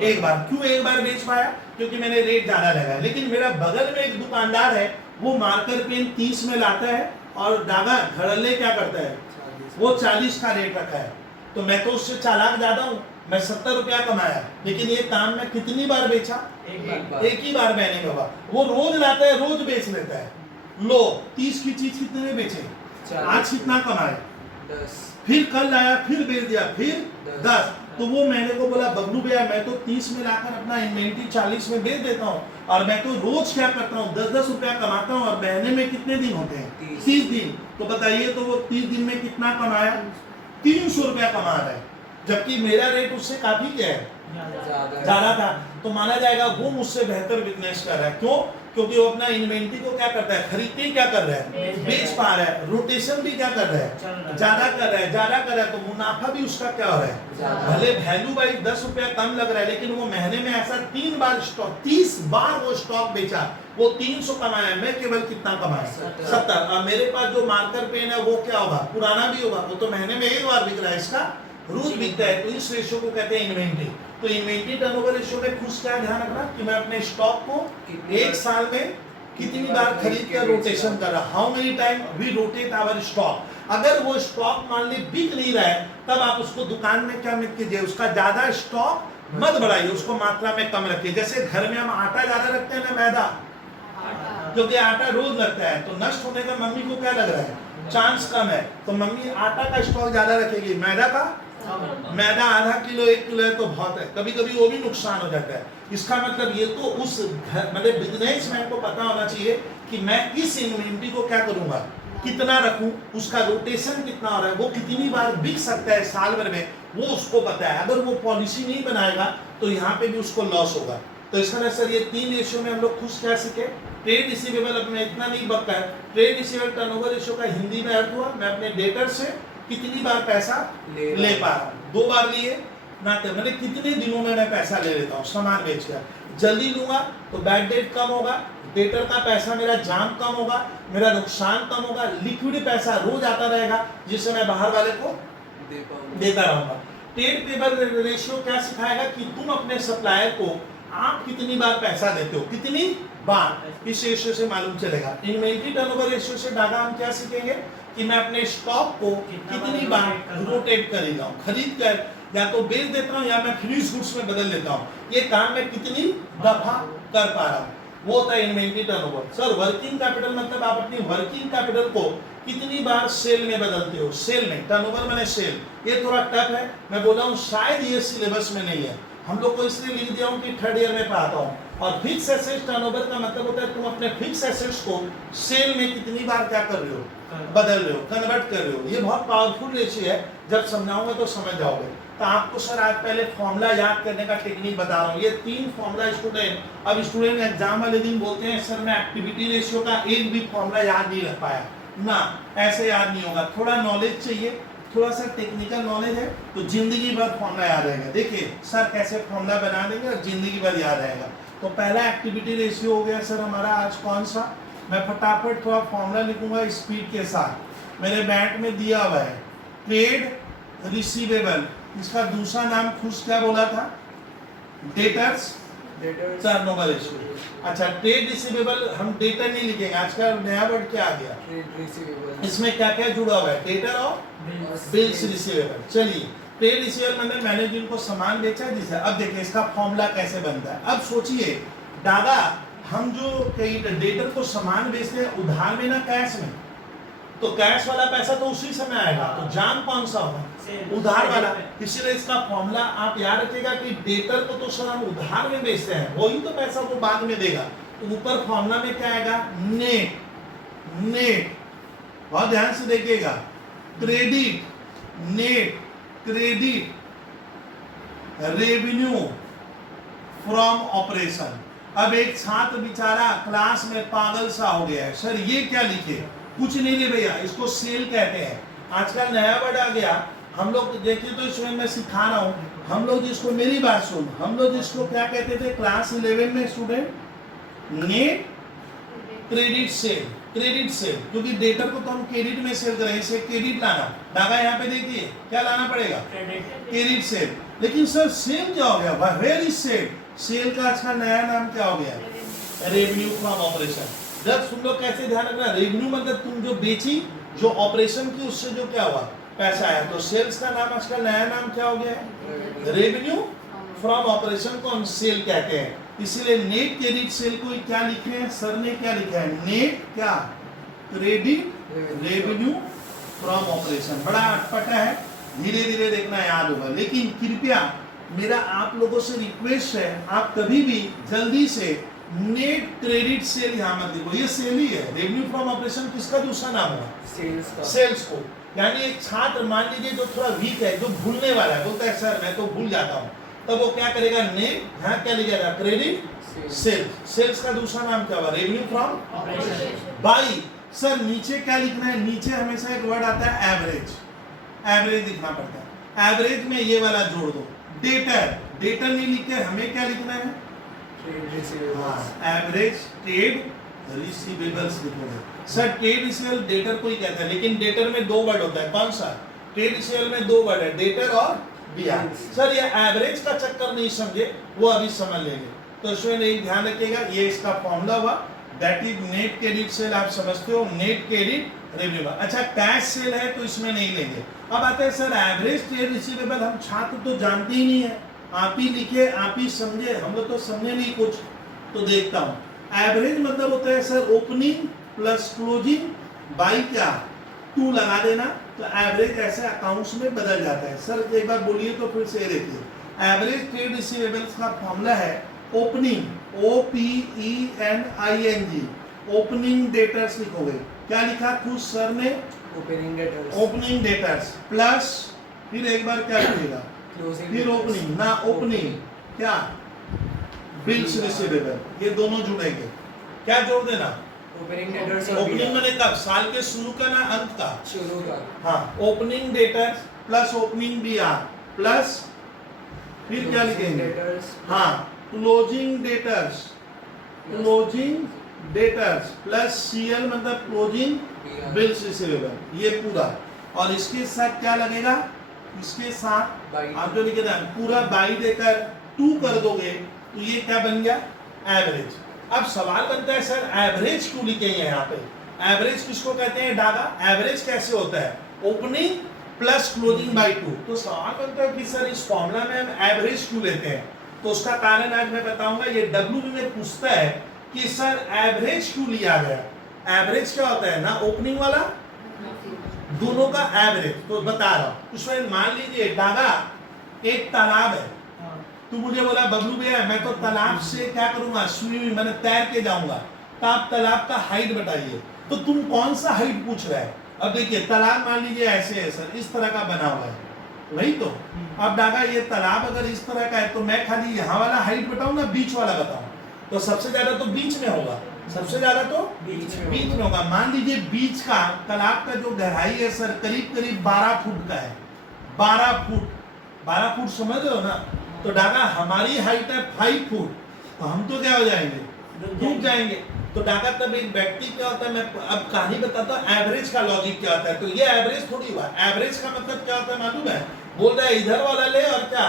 एक बार। क्यों एक बार बेच पाया? क्योंकि मैंने रेट ज्यादा लगाया। लेकिन मेरा बगल में एक दुकानदार है, वो मार्कर पेन 30 में लाता है और धागा घड़ल्ले क्या करता है, वो 40 का रेट रखा है। तो मैं तो उससे चालाक ज्यादा हूँ, मैं 70 रुपया कमाया। लेकिन ये काम मैं कितनी बार बेचा? एक ही बार मैंने कहा। वो रोज लाता है, रोज बेच लेता है। लो 30 की चीज कितने में बेचे? आज कितना कमाए? 10। फिर कल लाया, फिर बेच दिया, फिर 10। तो वो मैंने को बोला बबलू भैया मैं तो 30 में लाकर अपना इन्वेंट्री 40 में बेच देता हूँ, और मैं तो रोज क्या करता हूँ 10-10 रुपया कमाता हूँ, और महीने में कितने दिन होते हैं? 30 दिन। तो बताइए तो वो 30 दिन में कितना कमाया? 300 रुपया कमा रहा है, जबकि मेरा रेट उससे काफी क्या है? ज्यादा था। तो माना जाएगा वो मुझसे बेहतर बिजनेस कर रहा है। क्यों? क्योंकि वो अपना इन्वेंट्री को क्या करता है? खरीदते क्या कर रहा है? बेच पा रहा है। रोटेशन भी क्या कर रहा है? ज्यादा कर रहा है, ज्यादा कर रहा है। तो मुनाफा भी उसका क्या हो रहा है? भले वैल्यू बाई 10 रुपया कम लग रहा है, लेकिन वो महीने में ऐसा 3 बार स्टॉक, 30 बार वो स्टॉक बेचा, वो 300 कमाया। मैं केवल कितना कमाया? 70। और मेरे पास जो मार्कर पेन है वो क्या होगा? पुराना भी होगा, वो तो महीने में एक बार बिक रहा है, इसका रोज बिकता है। तो इस रेशियो को कहते हैं इन्वेंट्री। तो इन्वेंट्री टर्नओवर रेशियो में कुछ क्या ध्यान रखना कि मैं अपने स्टॉक को एक साल में कितनी बार खरीद कर रोटेशन कर रहा, how many time we rotate our stock. अगर वो स्टॉक मान ली बिक नहीं रहा है, तब आप उसको दुकान में क्या मत कीजिए, उसका ज्यादा स्टॉक मत बढ़ाइए, उसको मात्रा में कम रखिए। जैसे घर में हम आटा ज्यादा रखते हैं ना, मैदा, क्योंकि आटा रोज लगता है, तो नष्ट होने का मम्मी को क्या लग रहा है? चांस कम है। तो मम्मी आटा का स्टॉक ज्यादा रखेगी, मैदा का, मैदा आधा किलो 1 किलो है तो बहुत है, कभी कभी वो भी नुकसान हो जाता है। इसका मतलब ये तो उस मतलब बिजनेसमैन को पता होना चाहिए कि मैं किस इन्वेंट्री को क्या करूंगा, कितना रखूं, उसका रोटेशन कितना हो रहा है, वो कितनी बार बिक सकता है साल भर में, वो उसको पता है। अगर वो पॉलिसी नहीं बनाएगा तो यहाँ पे भी उसको लॉस होगा। तो इसका ना सर ये 3 रेशियो में हम लोग खुश क्या सीखे? ट्रेड रिसीवेबल अपने इतना नहीं बकता है। ट्रेड रिसीवेबल टर्नओवर रेशियो का हिंदी में अर्थ हुआ मैं अपने डेटर से कितनी बार पैसा ले पा रहा हूँ। 2 बार लिए, नाते मतलब कितने दिनों में मैं पैसा ले लेता हूँ सामान बेच कर। जल्दी लूंगा तो बैड डेट कम होगा, डेटर का पैसा मेरा जाम कम होगा, मेरा नुकसान कम होगा, लिक्विड पैसा रोज आता रहेगा जिससे मैं बाहर वाले को देता रहूंगा। ट्रेड पेबल रेशियो क्या सिखाएगा कि तुम अपने सप्लायर को आप कितनी बार पैसा देते हो, कितनी बार, इस रेशियो से मालूम चलेगा। इन्वेंटरी टर्नओवर रेशियो से डाटा हम क्या सीखेंगे कि मैं अपने स्टॉक को कितनी बार रोटेट करेगा हूँ, खरीद कर या तो बेच देता हूँ या मैं फिनिश गुड्स में बदल लेता हूँ, ये काम मैं कितनी दफा कर पा रहा हूँ, वो होता है inventory turnover. Sir working capital मतलब आप अपनी वर्किंग कैपिटल को कितनी बार सेल में बदलते हो, सेल में, टर्नओवर माने सेल। ये थोड़ा टफ है, मैं बोला हूँ शायद ये सिलेबस में नहीं है, हम लोग को इसलिए लिख दिया हूँ कि थर्ड ईयर में पढ़ाता हूँ। और फिक्स एसेट्स टर्नओवर का मतलब होता है तुम अपने फिक्स एसेट्स को सेल में कितनी बार क्या कर रहे हो, बदल रहे हो, कन्वर्ट कर रहे हो। ये बहुत पावरफुल रेशियो है, जब समझाऊंगा तो समझ जाओगे। तो आपको सर आज पहले फॉर्मूला याद करने का टेक्निक बता रहा हूँ। ये 3 फॉर्मूला स्टूडेंट, अब स्टूडेंट एग्जाम वाले दिन बोलते हैं सर मैं एक्टिविटी रेशियो का एक भी फॉर्मूला याद नहीं रख पाया ना, ऐसे याद नहीं होगा। थोड़ा नॉलेज चाहिए, थोड़ा सा टेक्निकल नॉलेज है तो जिंदगी भर फॉर्मूला याद रहेगा। देखिए सर कैसे फॉर्मूला बना देंगे और जिंदगी भर याद रहेगा। तो पहला एक्टिविटी रेशियो हो गया सर हमारा आज कौन सा, मैं फटाफट थोड़ा फॉर्मूला लिखूंगा स्पीड के साथ। मेरे बैट में दिया हुआ है ट्रेड रिसीवेबल, इसका दूसरा नाम खुश क्या बोला था, डेटर्स टर्नओवर रेशियो। अच्छा ट्रेड रिसीवेबल हम डेटर नहीं लिखेंगे, आज का नया वर्ड क्या आ गया, इसमें क्या क्या जुड़ा हुआ है, डेटर और बिल्स रिसीवेबल। चलिए ट्रेड रिसीवेबल मतलब मैंने जिनको सामान बेचा जिसे। अब देखिए इसका फॉर्मूला कैसे बनता है। अब सोचिए दादा हम जो डेटर को सामान बेचते हैं उधार में ना कैश में, तो कैश वाला पैसा तो उसी समय आएगा, तो जाम कौन सा होगा, उधार वाला। इसीलिए इसका फॉर्मूला आप याद रखिएगा कि डेटर को तो सर हम उधार में बेचते हैं, वही तो पैसा को बाद में देगा। तो ऊपर फॉर्मूला में क्या आएगा, नेट, नेट बहुत ध्यान से देखिएगा, credit, net credit revenue from operation. अब एक छात्र बेचारा क्लास में पागल सा हो गया है, सर ये क्या लिखे, कुछ नहीं ले भैया, इसको सेल कहते हैं। आजकल नया वर्ड आ गया, हम लोग देखिए तो इसमें मैं सिखा रहा हूँ, हम लोग जिसको, मेरी बात सुन, हम लोग जिसको क्या कहते थे क्लास 11 में student, net credit sale, credit sale, क्योंकि डेटर को तो हम क्रेडिट में सेल करें, इसे क्रेडिट लाना, धागा यहाँ पे देखिए क्या लाना पड़ेगा, क्रेडिट सेल। लेकिन सर सेल क्या हो गया, वेयर इज सेल, सेल का आज का नया नाम क्या हो गया, रेवेन्यू फ्रॉम ऑपरेशन। जब सुन लो कैसे ध्यान रखना, रेवेन्यू मतलब तुम जो बेची, जो ऑपरेशन की उससे जो क्या हुआ पैसा आया, तो सेल्स का नाम आज का नया नाम क्या हो गया है, रेवेन्यू फ्रॉम ऑपरेशन को हम सेल कहते हैं। इसीलिए नेट क्रेडिट सेल को क्या लिखे हैं, सर ने क्या लिखा है, नेट क्या क्रेडिट रेवेन्यू फ्रॉम ऑपरेशन। बड़ा अटपटा है, धीरे धीरे देखना याद होगा। लेकिन कृपया मेरा आप लोगों से रिक्वेस्ट है, आप कभी भी जल्दी से नेट क्रेडिट सेल यहाँ मत लिखो, ये सेल ही है। रेवेन्यू फ्रॉम ऑपरेशन किसका दूसरा नाम होगा, सेल्स का, सेल्स को। यानी एक छात्र मान लीजिए जो थोड़ा वीक है, जो भूलने वाला है, बोलता है सर मैं तो भूल जाता हूँ, तब वो क्या करेगा, नेट, यहाँ क्या लिखेगा, क्रेडिट सेल, सेल्स का दूसरा नाम क्या होगा, revenue from operation. By sir नीचे क्या लिखना है, नीचे हमेशा एक वर्ड आता है एवरेज, एवरेज लिखना पड़ता है, एवरेज में ये वाला जोड़ दो। डेटर, डेटर नहीं लिखते, हमें क्या लिखना है, एवरेज ट्रेड रिसीवेबल्स लिखोगे। सर ट्रेड रिसीवेबल डेटर को ही कहता है, लेकिन डेटर में 2 वर्ड होता है, कौन सा, ट्रेड रिसीवेबल में 2 वर्ड है, डेटर और बियार। सर ये एवरेज का चक्कर नहीं समझे, वो अभी समझ लेंगे। तो इसमें एक ध्यान रखिएगा, ये इसका फॉर्मूला हुआ, that is net credit sale, आप समझते हो, नेट क्रेडिट रेवेन्यू। अच्छा कैश सेल है तो इसमें नहीं लेंगे। अब आते हैं सर एवरेज ट्रेड रिसीवेबल, हम छात्र तो जानते ही नहीं है, आप ही लिखे आप ही समझे, हम लोग तो समझे नहीं कुछ। तो देखता हूँ, एवरेज मतलब होता है sir opening plus closing by क्या 2 लगा देना, तो एवरेज ऐसे अकाउंट्स में बदल जाता है। सर एक बार बोलिए तो फिर से देखिए, एवरेज ट्रेड रिसीवेबल्स का फॉर्मूला है ओपनिंग, OPENING, ओपनिंग डेटर्स लिखोगे, क्या लिखा खुद सर ने, opening debtors, opening debtors plus फिर एक बार क्या लिखेगा, फिर ओपनिंग ना, ओपनिंग क्या बिल्स रिसीवेबल, ये दोनों जुड़ेंगे, क्या जोड़ देना, ओपनिंग डेटर्स। ओपनिंग मैंने कब, साल के शुरू का ना अंत का, शुरू का, हाँ, opening debtors plus opening BR plus फिर क्या लिखेंगे? हाँ, क्लोजिंग डेटर्स प्लस CL मतलब क्लोजिंग बिल्स रिसीवेबल, ये पूरा। और इसके साथ क्या लगेगा? इसके साथ आप जो लिखे ना पूरा बाई देकर 2 कर दोगे तो ये क्या बन गया? एवरेज। अब सवाल बनता है सर एवरेज क्यों लिखेंगे यहाँ पे? एवरेज किसको कहते हैं डागा? एवरेज कैसे होता है? Opening plus closing by 2। तो सवाल बनता है कि सर इस फॉर्मूला में हम एवरेज क्यों लेते हैं? तो उसका कारण आज मैं बताऊंगा। ये WB में पूछता है कि सर एवरेज क्यों लिया गया? एवरेज क्या होता है ना, ओपनिंग वाला दोनों का एवरेज। तो बता रहा हूं, उसमें मान लीजिए डागा एक तालाब है, तू मुझे बोला बबलू भैया मैं तो तालाब से क्या करूंगा, स्विमिंग मैंने तैर के जाऊंगा, तो आप तालाब का हाइट बताइए। तो तुम कौन सा हाइट पूछ रहा है? अब देखिए तालाब मान लीजिए ऐसे है सर, इस तरह का बना हुआ है, वही तो। अब डागा ये तालाब अगर इस तरह का है तो मैं खाली यहाँ वाला हाइट बताऊं ना बीच वाला बताऊं? तो सबसे ज्यादा तो बीच में होगा, सबसे ज्यादा तो बीच में होगा। मान लीजिए बीच का तालाब का जो गहराई है सर करीब करीब 12 फुट का है। 12 फुट समझ रहे हो ना? तो डागा हमारी हाइट है 5 फुट, तो हम तो क्या हो जाएंगे? डूब जाएंगे। तो डागा तब एक व्यक्ति क्या होता है, मैं अब कहानी बताता हूँ एवरेज का लॉजिक क्या होता है। तो ये एवरेज थोड़ी हुआ, एवरेज का मतलब क्या होता है मालूम है? बोल रहा है इधर वाला ले और क्या,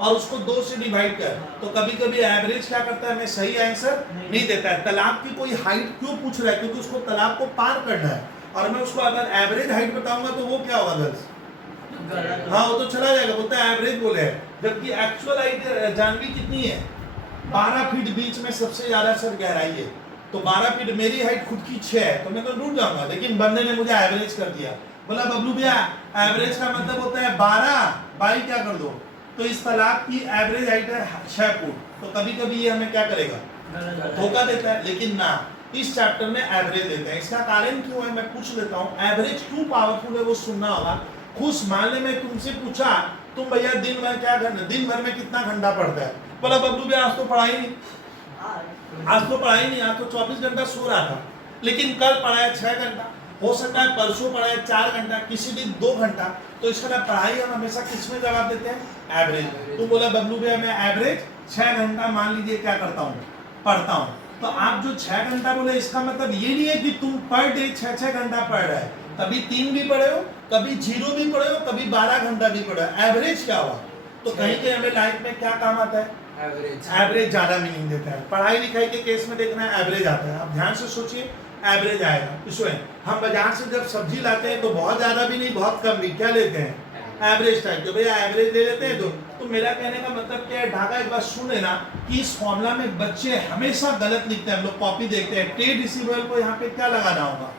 और उसको 2 से डिवाइड कर। तो कभी कभी एवरेज क्या करता है, हमें सही आंसर नहीं देता है। तालाब की कोई हाइट क्यों पूछ रहा है? क्योंकि उसको तालाब को पार करना है, और मैं उसको अगर एवरेज हाइट बताऊंगा तो वो क्या होगा गर्ल्स? हाँ वो तो चला जाएगा, बोलता है एवरेज बोले है, जबकि एक्चुअल हाइट जानवी कितनी है? 12 फीट बीच में सबसे ज्यादा सर गहराई है। तो 12 फीट मेरी हाइट खुद की 6 है, तो मैं तो डूब जाऊंगा। लेकिन बंदे ने मुझे एवरेज कर दिया, बोला बबलू भैया एवरेज का मतलब होता है 12 बाई क्या कर दो। तो इस तालाब की एवरेज हाइट है 6 फुट। तो कभी कभी ये हमें क्या करेगा? धोखा देता है। लेकिन ना, इस चैप्टर में एवरेज देते हैं। इसका कारण क्यों है मैं पूछ लेता हूँ। एवरेज क्यों पावरफुल है वो सुनना होगा। खुश मानने में तुमसे पूछा तुम भैया दिन भर क्या करना, दिन भर में कितना घंटा पढ़ता है? बोला बबलू भैया आज तो पढ़ाई नहीं, आज तो 24 घंटा सो रहा था। लेकिन कल पढ़ाया 6 घंटा, हो सकता है परसों पढ़ाया 4 घंटा, किसी दिन 2 घंटा। तो इस तरह पढ़ाई हम हमेशा किस में जवाब देते हैं? एवरेज। तो बोला बबलू भैया मैं एवरेज 6 घंटा मान लीजिए क्या करता हूँ, पढ़ता हूँ। तो आप जो 6 घंटा बोले इसका मतलब ये नहीं है कि तुम पर डे 6 घंटा पढ़ रहे हैं। कभी 3 भी पढ़े हो, कभी 0 भी पढ़े हो, कभी 12 घंटा भी पढ़े हो। एवरेज क्या हुआ? तो कहीं कहीं हमें लाइफ में क्या काम आता है? एवरेज ज्यादा मीनिंग देता है। पढ़ाई लिखाई के केस में देखना है एवरेज आता है। आप ध्यान से सोचिए एवरेज आएगा। इसमें हम बाजार से जब सब्जी लाते हैं तो बहुत ज्यादा भी नहीं बहुत कम भी, क्या लेते हैं? Average type. तो भैया एवरेज ले लेते हैं। तो मेरा कहने का मतलब क्या है, ढाका एक बार सुन लेना कि इस फॉर्मूला में बच्चे हमेशा गलत लिखते हैं। हम लोग कॉपी देखते हैं, ट्रेड रिसीवेबल को यहाँ पे क्या लगाना होगा?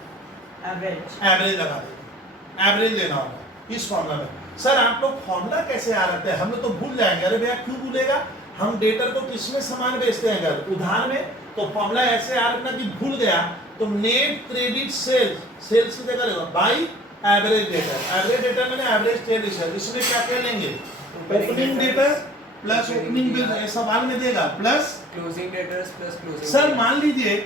एवरेज लगा देंगे, एवरेज लेना होगा इस फॉर्मूला में। सर आप लोग फॉर्मूला कैसे आ रहे हैं? हम लोग तो भूल जाएंगे। अरे भैया क्यों भूलेगा? हम डेटर को किसमें सामान बेचते हैं? अगर उधार में, तो फॉर्मूला ऐसे आ रखना कि भूल गया तो नेट क्रेडिट सेल्स की जगह by average debtor. Average debtor मैंने एवरेज ट्रेड रिसीवेबल। इसमें क्या क्या लेंगे? Opening debtor plus opening bill सवाल में देगा, plus closing debtors plus closing. Sir मान लीजिए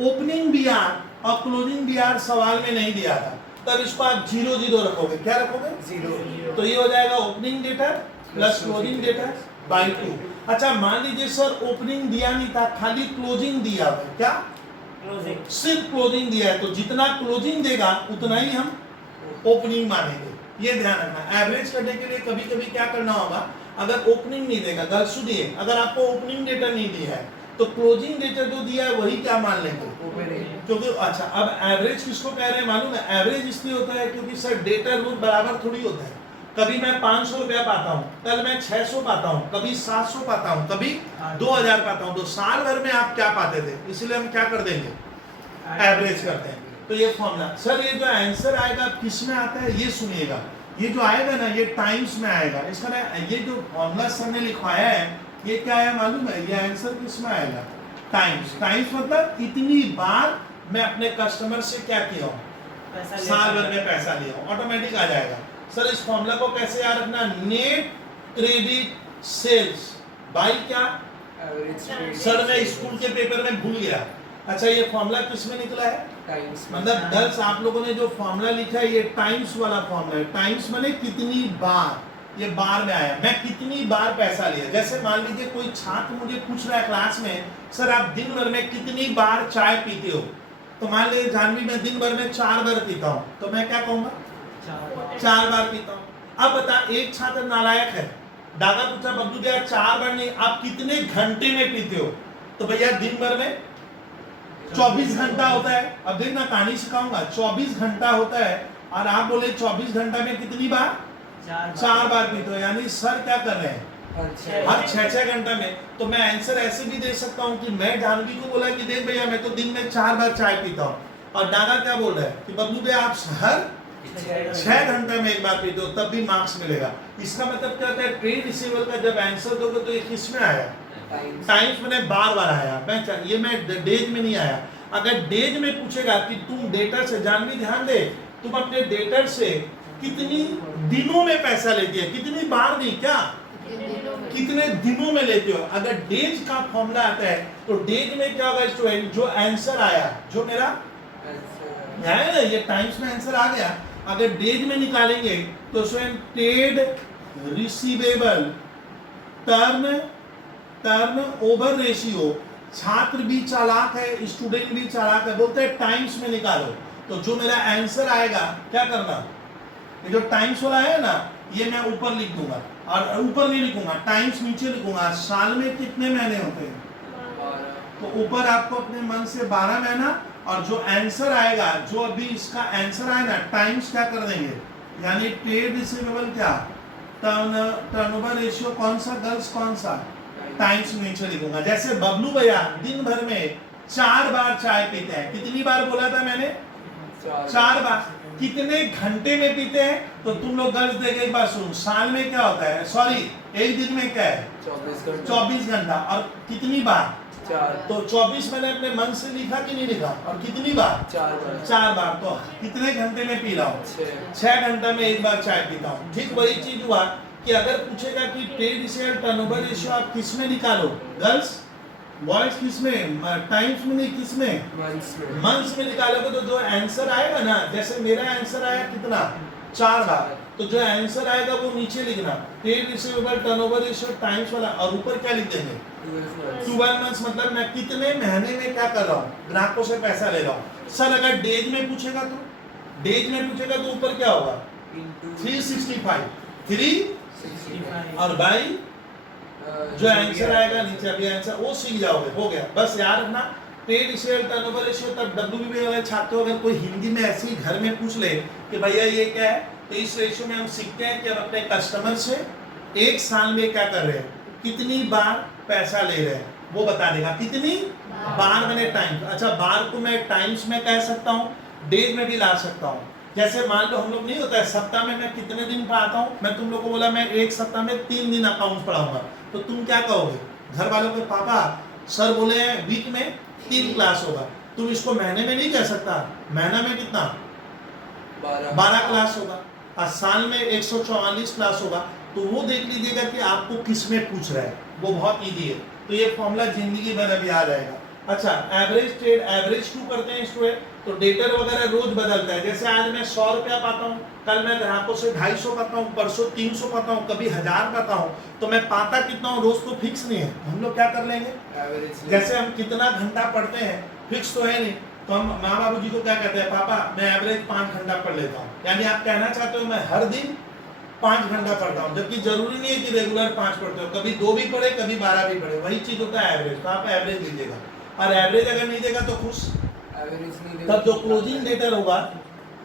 ओपनिंग बीआर और क्लोजिंग बीआर सवाल में नहीं दिया था, तब इसको आप 0 रखोगे। क्या रखोगे? 0। तो ये हो जाएगा opening debtor plus closing debtor by 2। अच्छा मान लीजिए सर ओपनिंग दिया नहीं था, खाली क्लोजिंग दिया हुआ। क्या? क्लोजिंग, सिर्फ क्लोजिंग दिया है। तो जितना क्लोजिंग देगा उतना ही हम ओपनिंग मानेंगे। ये ध्यान रखना। एवरेज करने के लिए कभी कभी क्या करना होगा, अगर ओपनिंग नहीं देगा, गल सुनिए, अगर आपको ओपनिंग डेटर नहीं दिया है तो क्लोजिंग डेटर जो दिया है वही क्या मान लेंगे? क्योंकि अच्छा अब एवरेज किसको कह रहे हैं मालूम है? एवरेज इसलिए होता है क्योंकि सर डेटर रूल बराबर थोड़ी होता है। कभी मैं 500 रुपया पाता हूँ, कल मैं 600 पाता हूँ, कभी 700 पाता हूँ, कभी 2000 पाता हूँ। तो साल भर में आप क्या पाते थे? इसलिए हम क्या कर देंगे? एवरेज करते हैं। तो ये फॉर्मूला सर, ये जो आंसर आएगा किस में आता है ये सुनिएगा। ये जो आएगा ना ये टाइम्स में आएगा। इसका ये जो फॉर्मूला सर ने लिखवाया है ये क्या है मालूम है? ये आंसर किस में आएगा? टाइम्स। टाइम्स मतलब इतनी बार मैं अपने कस्टमर से क्या किया हूँ, साल भर में पैसा लिया हूँ, ऑटोमेटिक आ जाएगा। सर इस फॉर्मूला को कैसे याद रखना? नेट क्रेडिट सेल्स बाई क्या? सर मैं स्कूल के पेपर में भूल गया। अच्छा ये फॉर्मूला किस में निकला है? टाइम्स। मतलब गर्ल्स आप लोगों ने जो फॉर्मूला लिखा है ये टाइम्स वाला फॉर्मूला है। टाइम्स माने कितनी बार, ये बार में आया, मैं कितनी बार पैसा लिया। जैसे मान लीजिए कोई छात्र मुझे पूछ रहा है क्लास में, सर आप दिन भर में कितनी बार चाय पीते हो, तो मान लीजिए जानवी मैं दिन भर में 4 बार पीता हूँ, तो मैं क्या कहूँगा 4 बार पीता हूँ। अब बता, एक छात्र नालायक है, दादा पूछा बब्लू भैया 4 बार नहीं, आप कितने घंटे में पीते हो, तो भैया दिन भर में 24 घंटा होता है। अब देखना कहानी सिखाऊंगा, 24 घंटा होता है और आप बोले 24 घंटा में कितनी बार 4 बार पीते हो, यानी सर क्या कर रहे हैं हर 6-6 घंटा में। तो मैं आंसर ऐसे भी दे सकता हूँ कि मैं जानवी को बोला कि देख भैया मैं तो दिन में 4 बार चाय पीता हूँ, और डागा क्या बोल रहा है कि बबलू भैया आप हर 6 घंटे में एक बार पीते हो, तब भी मार्क्स मिलेगा। इसका मतलब क्या होता है, ट्रेड रिसीवेबल का जब आंसर दोगे तो ये किस में आया, टाइम्स में बार बार आया। ये मैं डेज में नहीं आया। अगर डेज में पूछेगा कि तुम डेटर से, जानवी ध्यान दे, तुम अपने डेटर से कितनी दिनों में पैसा लेती है, कितनी बार नहीं, क्या कितने दिनों में लेते हो। अगर डेज का फॉर्मूला आता है तो डेज में क्या होगा स्टूडेंट, जो आंसर आया, जो मेरा है ना, ये टाइम्स में आंसर आ गया, अगर डेज में निकालेंगे तो student trade receivable turn over ratio, छात्र भी चालाक है, स्टूडेंट भी चालाक है, बोलते हैं टाइम्स में निकालो। तो जो मेरा आंसर आएगा क्या करना, ये जो टाइम्स वाला है ना, ये मैं ऊपर लिख दूंगा, और ऊपर नहीं लिखूंगा, टाइम्स नीचे लिखूंगा। साल में कितने महीने होते हैं, तो ऊपर आपको अपने मन से 12 महीना, और जो आंसर आएगा, जो अभी इसका आंसर आए ना, टाइम्स क्या कर देंगे, यानी ट्रेड रिसीवेबल क्या, टर्नओवर रेशियो कौन सा गर्ल्स, कौन सा, टाइम्स नीचे लिखूंगा। जैसे बबलू भैया दिन भर में 4 बार चाय पीते हैं, कितनी बार बोला था मैंने, 4 बार। कितने घंटे में पीते हैं, तो तुम लोग गर्ल्स देख एक बार सुन, साल में क्या होता है, सॉरी एक दिन में क्या है 24 घंटा, और कितनी बार 4, तो 24 मैंने अपने मन से लिखा कि नहीं लिखा, और कितनी बार 4 बार। तो कितने घंटे में पी रहा हूँ, 6 घंटा में एक बार चाय पीता हूँ। ठीक वही चीज हुआ कि अगर पूछेगा कि ट्रेड रिसीवेबल टर्नओवर रेशियो आप किस में निकालो, गर्ल्स बॉयज किस में, टाइम्स में नहीं, किस में, मंथ्स में निकालोगे, तो जो आंसर आएगा ना, जैसे मेरा आंसर आया कितना 4 बार, तो जो आंसर आएगा वो नीचे लिखना, trade receivable turnover ratio times वाला, और ऊपर क्या लिख देंगे 12 मंथ्स, मतलब मैं कितने महीने में क्या कर रहा हूँ, ग्राहकों से पैसा ले रहा हूँ। सर अगर डेज में पूछेगा तो, डेज में पूछेगा तो ऊपर क्या होगा 365, 3 और बाई जो आंसर आएगा नीचे, अभी आंसर वो सीख जाओगे, हो गया। बस याद रखना ट्रेड रिसीवेबल टर्नओवर रेशियो, तब डब्ल्यूबीपी वाले छात्रों अगर कोई हिंदी में ऐसे ही घर में पूछ ले कि भैया ये क्या है, तो इस रेशियो में हम सीखते हैं कि हम अपने कस्टमर से एक साल में क्या कर रहे हैं, कितनी बार पैसा ले रहे हैं, वो बता देगा कितनी बार मैंने टाइम। अच्छा, बार को मैं टाइम्स में कह सकता हूँ, डेज में भी ला सकता हूँ। जैसे मान लो हम लोग नहीं होता है, सप्ताह में मैं कितने दिन पढ़ाता हूँ, मैं तुम लोग को बोला मैं एक सप्ताह में 3 दिन अकाउंट पढ़ाऊंगा, तो तुम क्या कहोगे घर वालों के, पापा सर बोले हैं वीक में 3 क्लास होगा। तुम इसको महीने में नहीं कह सकता, महीना में कितना 12 क्लास होगा, और साल में 144 क्लास होगा। तो वो देख लीजिएगा कि आपको किस में पूछ रहा है, वो बहुत ईजी है। तो ये फॉर्मूला जिंदगी भर अभी आ जाएगा। अच्छा, एवरेज ट्रेड, एवरेज क्यों करते हैं स्टूडेंट, तो डेटर वगैरह रोज बदलता है। जैसे आज मैं 100 रुपया पाता हूँ, कल मैं ग्राहकों से 250 पाता हूँ, परसों 300 पाता हूँ, कभी 1000 पाता हूँ, तो मैं पाता कितना हूँ रोज तो फिक्स नहीं है। हम लोग क्या कर लेंगे, जैसे हम कितना घंटा पढ़ते हैं फिक्स तो है नहीं, तो हम माँ बाबू जी को क्या कहते हैं, पापा मैं एवरेज 5 घंटा पढ़ लेता हूँ। यानी आप कहना चाहते हो मैं हर दिन 5 घंटा पढ़ता हूँ, जबकि जरूरी नहीं है कि रेगुलर 5 पढ़ते हो, कभी 2 भी पढ़े, कभी 12 भी पढ़े, वही चीज होता है एवरेज। तो आप एवरेज लीजिएगा, और एवरेज अगर नहीं देगा तो खुश, तब जो क्लोजिंग डेटर होगा,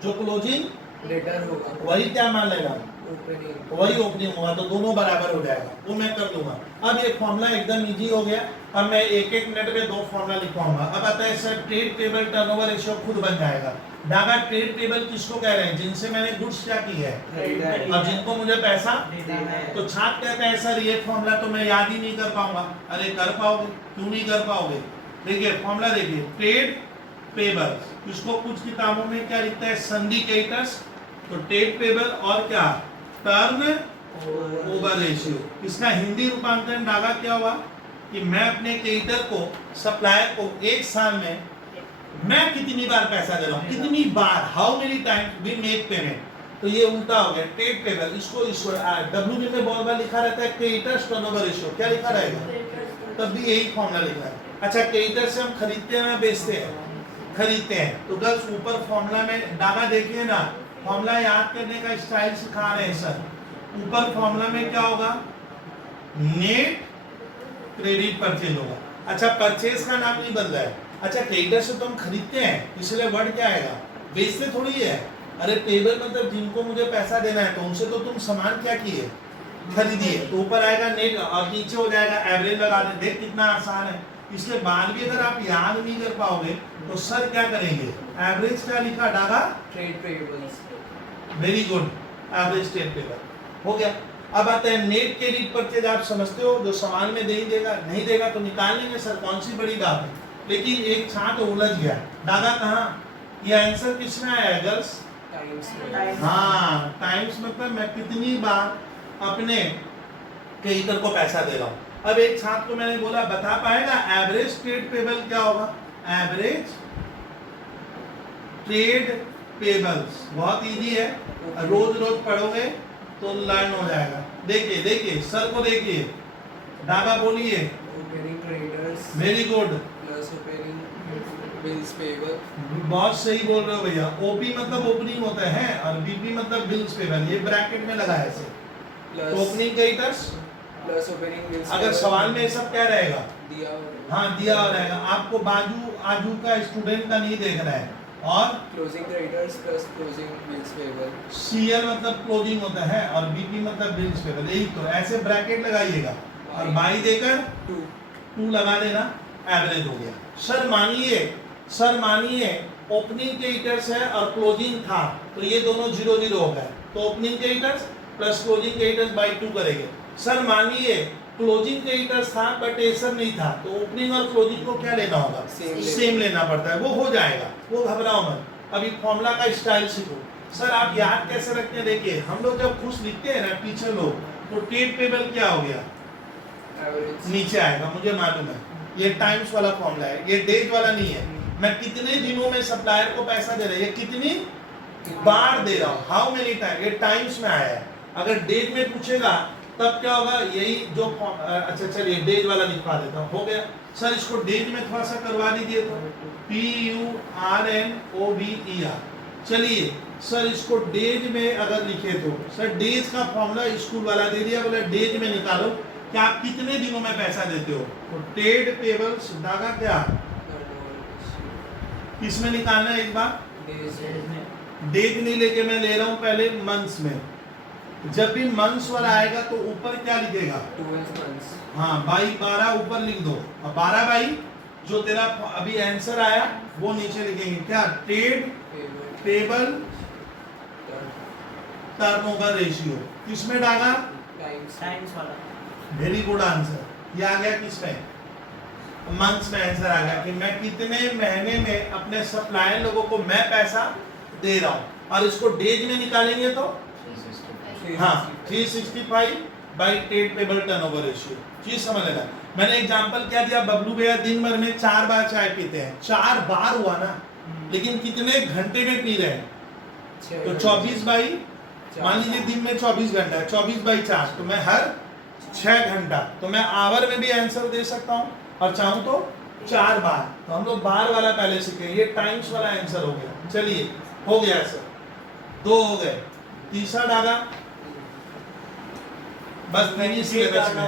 जो क्लोजिंग डेटर होगा वही क्या मान लेगा, वही ओपनिंग होगा, तो दोनों बराबर हो जाएगा, वो मैं कर दूंगा। अब ये फॉर्मूला एकदम इजी हो गया। अब मैं 1-1 मिनट में 2 फॉर्मूला लिखवाऊंगा। अब आता है sir trade payable turnover ratio खुद बन जाएगा। डागा ट्रेड पेबल किसको कह रहे हैं, जिनसे मैंने गुड्स क्या की है और जिनको मुझे पैसा, तो छात्र कहते हैं सर ये फॉर्मूला तो मैं याद ही नहीं कर पाऊंगा। अरे कर पाओगे, क्यों नहीं कर पाओगे, देखिए फॉर्मूला देखिए, ट्रेड पेबल, इसको कुछ किताबों में क्या लिखता है सिंडिकेटर्स, तो ट्रेड पेबल और क्या टर्न ओवर रेशियो। इसका हिंदी रूपांतरण डागा क्या हुआ कि मैं अपने क्रेडिटर को, सप्लायर को एक साल में मैं कितनी बार पैसा दे रहा हूँ, कितनी बार, how many time we make payment. तो ये उल्टा हो गया ट्रेड पेबल। इसको WB में बहुत बार लिखा रहता है क्रेडिटर्स टर्नओवर रेशियो, क्या लिखा रहेगा? तब भी यही फॉर्मूला लिखना है। अच्छा, क्रेडिटर से हम खरीदते हैं ना बेचते हैं? खरीदते हैं। तो गर्ल्स ऊपर फॉर्मूला में डागा देखिए ना, फॉर्मूला याद करने का स्टाइल सिखा रहे हैं सर। ऊपर फॉर्मूला में क्या होगा? नेट क्रेडिट परचेज होगा। अच्छा, परचेज का नाम नहीं बदला है। अच्छा, क्रेडिटर से तो हम खरीदते हैं, इसलिए वर्ड क्या आएगा? बेचते थोड़ी है। अरे पेबल मतलब जिनको मुझे पैसा देना है, तो उनसे तो तुम सामान क्या किए? खरीदिए। तो ऊपर आएगा नेट और नीचे हो जाएगा एवरेज लगा दे। देख कितना आसान है। इसलिए बाद भी अगर आप याद नहीं कर पाओगे तो सर क्या करेंगे? एवरेज क्या लिखा Daga? Trade payables. Very good, average trade payable हो गया। अब आता है नेट क्रेडिट परचेज। आप समझते हो जो सामान में नहीं देगा तो निकाल लेंगे सर, कौन सी बड़ी बात है। लेकिन एक छात्र उलझ गया, डागा कहाँ? ये आंसर किसमें आया है गर्ल्स? टाइम्स। हाँ, टाइम्स मतलब मैं कितनी बार अपने क्रेडिटर को पैसा दे रहा हूँ। अब एक छात्र को मैंने बोला बता पाएगा एवरेज ट्रेड पेबल क्या होगा? एवरेज ट्रेड पेबल्स बहुत इजी है, रोज रोज पढ़ोगे तो लर्न हो जाएगा। देखिए देखिए सर को देखिए, डागा बोलिए। Opening creditors very good, plus opening bills payable. बहुत सही बोल रहे हो भैया। ओपी मतलब ओपनिंग होता है और बीपी मतलब बिल्स पेबल, ये ब्रैकेट में लगा है इसे। Opening creditors plus opening bills. अगर सवाल में सब क्या रहेगा? दिया हाँ, दिया हो रहेगा। आपको बाजू आजू का स्टूडेंट का नहीं देखना है। और closing creditors plus closing bills payable. CL मतलब क्लोजिंग होता है और बीपी मतलब बिल्स पेबल। यही तो ऐसे ब्रैकेट लगाइएगा और बाई देकर 2 लगा देना, एवरेज हो गया। सर मानिए ओपनिंग क्रेडिटर्स है और क्लोजिंग था, तो ये दोनों 0 0 हो गए। तो opening creditors plus closing creditors by 2 करेंगे। सर मानिए क्लोजिंग क्रेडिटर्स था बट एसर नहीं था, तो ओपनिंग और क्लोजिंग को क्या लेना होगा? सेम लेना पड़ता है। वो हो जाएगा, वो घबराओ मत। अभी फॉर्मूला का स्टाइल सीखो। सर आप याद कैसे रखते हैं? देखिए हम लोग जब खुश लिखते हैं ना टीचर लोग, तो ट्रेड पेबल क्या हो गया? एवरेज नीचे आएगा, मुझे मालूम है। ये टाइम्स वाला फॉर्मूला है, ये डेज वाला नहीं है। मैं कितने दिनों में सप्लायर को पैसा दे रहा है, ये कितनी बार दे रहा हूँ, हाउ मेनी टाइम, ये टाइम्स में आया है। अगर डेज में पूछेगा तब क्या होगा? यही जो अच्छा चलिए डेज वाला लिखवा देता हूँ। हो गया सर, इसको डेज में थोड़ा सा करवा दीजिए तो PURNOVER। चलिए सर इसको डेज में अगर लिखे तो सर डेज का फॉर्मूला स्कूल वाला दे दिया, बोले डेज में निकालो कि आप कितने दिनों में पैसा देते हो। तो ट्रेड पेबल्स डागा क्या किसमें निकालना है? एक बार डेज नहीं लेके मैं ले रहा हूँ पहले मंथ्स में। जब भी मंथ्स वाला आएगा तो ऊपर क्या लिखेगा? 12 months। हाँ, बाई 12 ऊपर लिख दो और 12 बाई जो तेरा अभी आंसर आया वो नीचे लिखेंगे। क्या? Trade payable turnover ratio. किसमें डागा? टाइम्स वाला। Very good answer. ये आ गया किसमें? मंथ्स में आंसर आ गया कि मैं कितने महीने में अपने सप्लायर लोगों को मैं पैसा दे रहा हूँ। और इसको डेज में निकालेंगे तो हाँ 365 by trade payable turnover ratio. चीज समझ लेना। मैंने एग्जांपल क्या दिया? बबलू भैया दिन भर में 4 बार चाय पीते हैं। 4 बार हुआ ना, लेकिन कितने घंटे में पी रहे हैं? तो 24 बाई, मान लीजिए दिन में 24 घंटा है, 24 बाई 4, तो मैं हर 6 घंटा, तो मैं आवर में भी आंसर दे सकता हूँ और चाहूँ तो 4 बार। तो हम लोग बार वाला पहले सीखे, ये टाइम्स वाला आंसर हो गया। चलिए हो गया सर, 2 हो गए। तीसरा डागा बस नहीं सिलेबस में।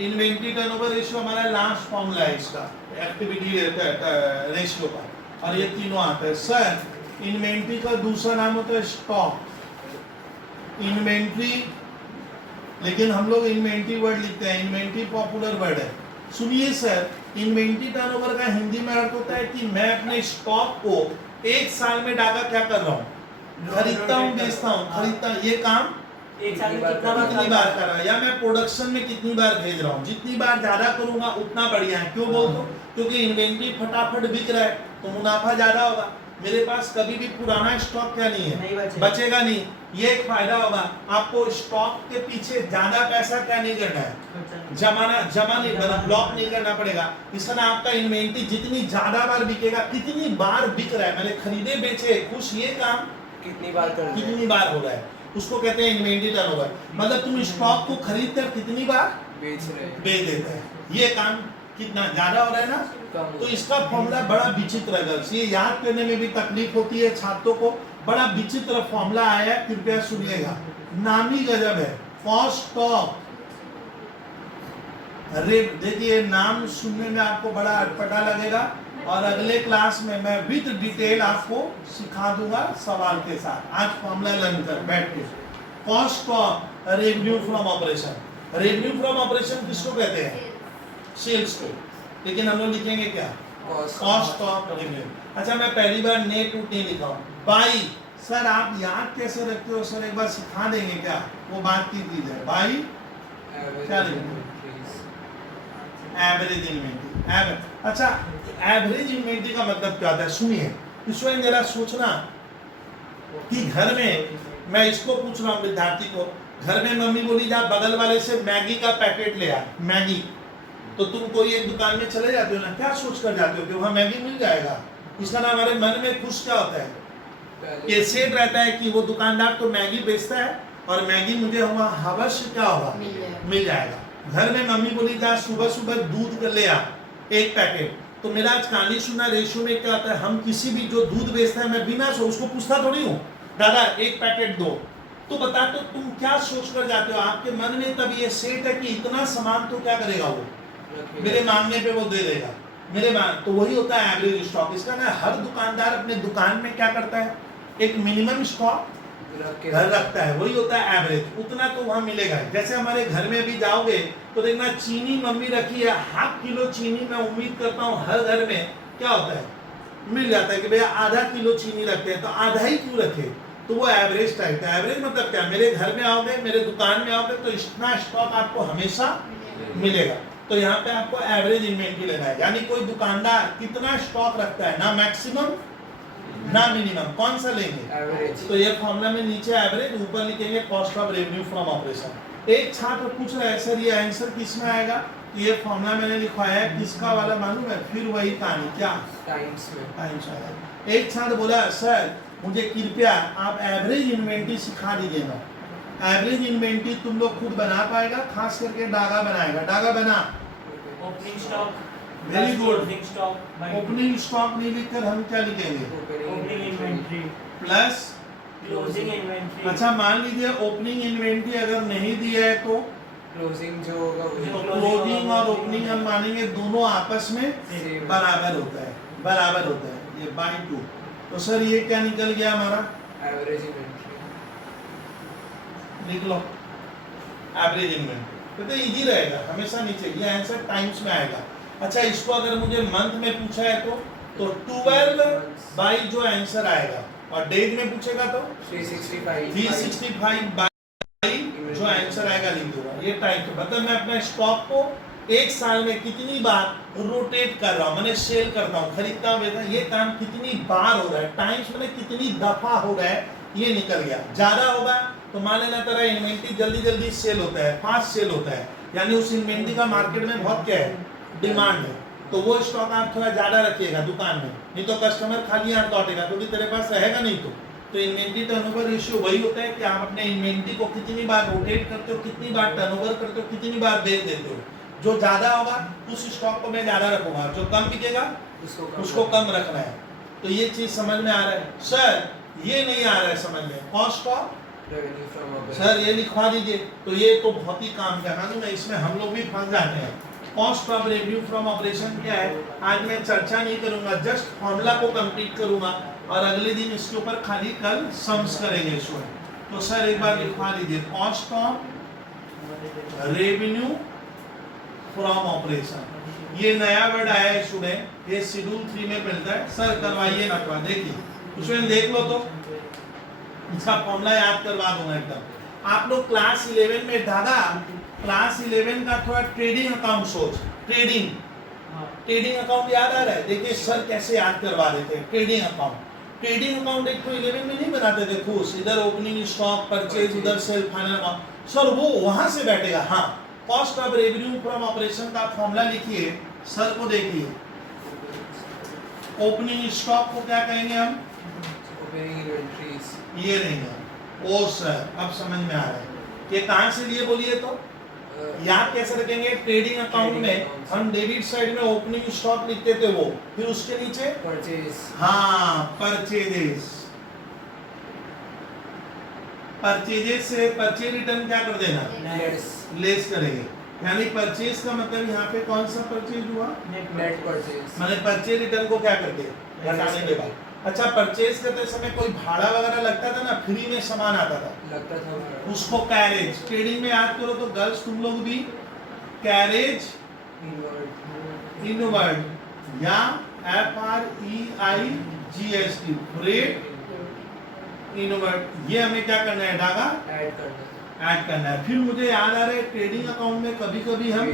इन्वेंटरी टर्नओवर रेशियो हमारा लास्ट फॉर्मूला है इसका, एक्टिविटी रेशियो का, और ये तीनों आता है। सर इन्वेंटरी का दूसरा नाम होता है स्टॉक। इन्वेंटरी, लेकिन हम लोग इन्वेंटरी वर्ड लिखते हैं, इन्वेंटरी पॉपुलर वर्ड है। सुनिए सर, इन्वेंटरी टर्नओवर का हिंदी में अर्थ होता है कि मैं अपने स्टॉक को 1 साल में डाका क्या कर रहा हूँ? खरीदता हूँ, बेचता हूँ, खरीदता हूँ। ये काम 1 साल में कितनी बार कर रहा है, या मैं प्रोडक्शन में कितनी बार भेज रहा हूँ। जितनी बार ज्यादा करूंगा उतना बढ़िया है। क्यों बोल दो? क्योंकि इन्वेंटरी फटाफट बिक रहा है तो मुनाफा ज्यादा होगा। मेरे पास कभी भी पुराना स्टॉक क्या नहीं है, बचेगा नहीं। ये एक फायदा होगा। आपको स्टॉक के पीछे ज्यादा पैसा क्या नहीं करना है, जमा नहीं, ब्लॉक नहीं करना पड़ेगा। इस तरह आपका इन्वेंटरी जितनी ज्यादा बार बिकेगा, कितनी बार बिक रहा है, मैंने खरीदे बेचे खुश, ये काम कितनी बार कर रहे हैं? कितनी बार हो रहा है, उसको कहते हैं इन्वेंटरी टर्नओवर। मतलब तुम स्टॉक को खरीद कर कितनी बार बेच रहे हैं, बेच देते हैं। ये काम कितना ज्यादा हो रहा है ना, कम तो इसका फॉर्मूला बड़ा विचित्र है, ये याद करने में भी तकलीफ होती है छात्रों को। बड़ा विचित्र फॉर्मूला आया है, कृपया सुनिएगा, नामी गजब है। कॉस्ट ऑफ, अरे देखिए नाम सुनने में आपको बड़ा अटपटा लगेगा, और अगले क्लास में मैं विद डिटेल आपको सिखा दूंगा सवाल के साथ। आज फॉर्मूला लर्न कर बैठ के। Cost of revenue from operation, revenue from operation किसको कहते हैं? सेल्स को, लेकिन हम लोग लिखेंगे क्या? Cost of revenue. अच्छा मैं पहली बार नेट टू नहीं लिखा हूँ, बाई। सर आप याद कैसे रखते हो सर, एक बार सिखा देंगे क्या? वो बात की चीज है। बाई क्या लिखेंगे? Average inventory. अच्छा एवरेज इन्वेंटरी का मतलब क्या होता है? सुनिए इसमें जरा सोचना कि घर में, मैं इसको पूछ रहा हूँ विद्यार्थी को, घर में मम्मी बोली जा बगल वाले से मैगी का पैकेट ले आ, मैगी, तो तुम कोई एक दुकान में चले जाते हो ना, क्या सोच कर जाते हो कि वहाँ मैगी मिल जाएगा? इसका नाम हमारे मन में खुश क्या होता है? ये सेट रहता है कि वो दुकानदार तो मैगी बेचता है और मैगी मुझे वहाँ अवश्य क्या होगा? मिल जाएगा। घर में मम्मी बोली जा सुबह सुबह दूध ले आ एक पैकेट, तो मेरा आज कहानी सुना रेशियो में क्या होता है, हम किसी भी जो दूध बेचता है मैं बिना उसको पूछता थोड़ी हूँ दादा एक पैकेट दो, तो बता तो तुम क्या सोच कर जाते हो? आपके मन में तब ये सेट है कि इतना सामान तो क्या करेगा वो, मेरे मांगने पे वो दे देगा, मेरे मांग, तो वही होता है एवरेज स्टॉक। इसका ना हर दुकानदार अपने दुकान में क्या करता है, एक मिनिमम स्टॉक घर रखता है, वही होता है एवरेज, उतना तो वहां मिलेगा। जैसे हमारे घर में भी जाओगे तो देखना चीनी मम्मी रखी है, ½ किलो चीनी, मैं उम्मीद करता हूँ हर घर में क्या होता है, मिल जाता है कि भैया आधा किलो चीनी रखते हैं, तो आधा ही क्यों रखे, तो वो एवरेज टाइप का। एवरेज मतलब क्या, मेरे घर में आओगे, मेरे दुकान में आओगे तो इतना स्टॉक आपको हमेशा मिलेगा। तो यहाँ पे आपको एवरेज इन्वेंटरी लेना है, यानी कोई दुकानदार कितना स्टॉक रखता है, ना मैक्सिमम ना मिनिमम, कौन सा लेंगे? एवरेज। तो ये फॉर्मूला में नीचे एवरेज, ऊपर लिखेंगे cost of revenue from operation. एक छात्र पूछ रहा है सर ये आंसर किस में आएगा, तो ये फॉर्मूला मैंने लिखवाया है, किसका वाला मालूम है? फिर वही कहानी, क्या टाइम्स में, टाइम्स आएगा। एक छात्र बोला सर मुझे कृपया आप एवरेज इन्वेंटरी सिखा दीजिए ना। एवरेज इन्वेंटरी तुम लोग खुद बना पाएगा, खास करके डागा बनाएगा, डागा बना। Opening stock, very good. Closing stock, opening stock नहीं लिखकर हम क्या लिखेंगे? Opening inventory plus closing inventory. अच्छा मान लीजिए ओपनिंग इन्वेंटरी अगर नहीं दिया है तो क्लोजिंग जो होगा तो क्लोजिंग और ओपनिंग हम मानेंगे दोनों आपस में बराबर होता है, बराबर होता है, ये बाई 2। तो सर ये क्या निकल गया हमारा? Average inventory. लिख लो एवरेज इन्वेंटरी, तो इजी रहेगा, हमेशा नीचे ये आंसर टाइम्स में आएगा। अच्छा इसको अगर मुझे मंथ में पूछा है तो 12 बाई जो आंसर आएगा, और डेज में पूछेगा तो 365 बाई जो आंसर आएगा लिख दूंगा। ये टाइम तो मतलब मैं अपने स्टॉक को एक साल में कितनी बार रोटेट कर रहा हूँ, मैंने सेल करता हूँ, खरीदता हूँ, बेचता हूँ, ये काम कितनी बार हो रहा है, टाइम्स मैंने कितनी दफा हो रहा है, ये निकल गया। ज्यादा होगा तो मान लेना तेरा इन्वेंटरी जल्दी जल्दी सेल होता है, फास्ट सेल होता है, यानी उस इन्वेंटरी का मार्केट में बहुत क्या है, डिमांड है, तो वो स्टॉक आप थोड़ा ज्यादा रखिएगा दुकान में, नहीं तो कस्टमर खाली हाथ लौटेगा, क्योंकि तेरे पास रहेगा नहीं। तो इन्वेंटरी टर्नओवर रेशियो वही होता है कि आप अपने इन्वेंटरी को कितनी बार रोटेट करते हो, कितनी बार टर्नओवर करते हो, कितनी बार बेच देते हो। जो ज्यादा होगा उस स्टॉक को मैं ज्यादा रखूंगा, जो कम बिकेगा उसको कम रखना है। तो ये चीज समझ में आ रहा है? सर ये नहीं आ रहा है समझ में, cost of revenue from operation, sir ये लिखवा दीजिए। तो ये तो बहुत ही काम का मालूम है, इसमें हम लोग भी फंस जाते हैं। Cost of revenue from operation क्या है, आज मैं चर्चा नहीं करूंगा, जस्ट फॉर्मूला को कंप्लीट करूंगा और अगले दिन इसके ऊपर खाली कल सम्स करेंगे इसमें। तो सर एक बार लिखवा लीजिए, cost of revenue from operation. ये नया वर्ड आया है स्टूडेंट, ये शेड्यूल 3 में मिलता है। सर करवाइए ना, देखिए उसमें देख लो, तो इसका फॉर्मूला याद करवा दूंगा एकदम। आप लोग क्लास 11 में दादा, क्लास 11 का थोड़ा ट्रेडिंग अकाउंट सोच, ट्रेडिंग अकाउंट याद आ रहा है? देखिए सर कैसे याद करवा देते हैं ट्रेडिंग अकाउंट। ट्रेडिंग अकाउंट एक तो 11 में नहीं बनाते थे खुश, इधर ओपनिंग स्टॉक, परचेज, उधर सेल, फाइनल अकाउंट, सर वो वहां से बैठेगा। हाँ, cost of revenue from operation का फॉर्मूला लिखिए, सर को देखिए। ओपनिंग स्टॉक को क्या कहेंगे हम? Preparing inventories. ये नहीं है। ओ सर, अब समझ में आ रहा है कि कहाँ से लिए बोलिए तो याद कैसे रखेंगे? ट्रेडिंग अकाउंट में हम डेबिट साइड में ओपनिंग स्टॉक लिखते थे वो, फिर उसके नीचे Purchase. हाँ परचेजेस, परचेजेस से परचेज रिटर्न क्या कर देना? Less. लेस करेंगे, यानी परचेज का मतलब यहाँ पे कौन सा परचेज हुआ? Net purchase. मैंने परचेज रिटर्न को क्या करते हैं घटाने के बाद। अच्छा, परचेज करते समय कोई भाड़ा वगैरह लगता था ना, फ्री में सामान आता था, लगता था उसको कैरेज। ट्रेडिंग में याद करो तो गर्ल्स तुम लोग भी कैरेज इनवर्ड या FREIGST फ्रेट इनवर्ड, ये हमें क्या करना है? डागा ऐड करना है। फिर मुझे याद आ रहा है ट्रेडिंग अकाउंट में कभी कभी हम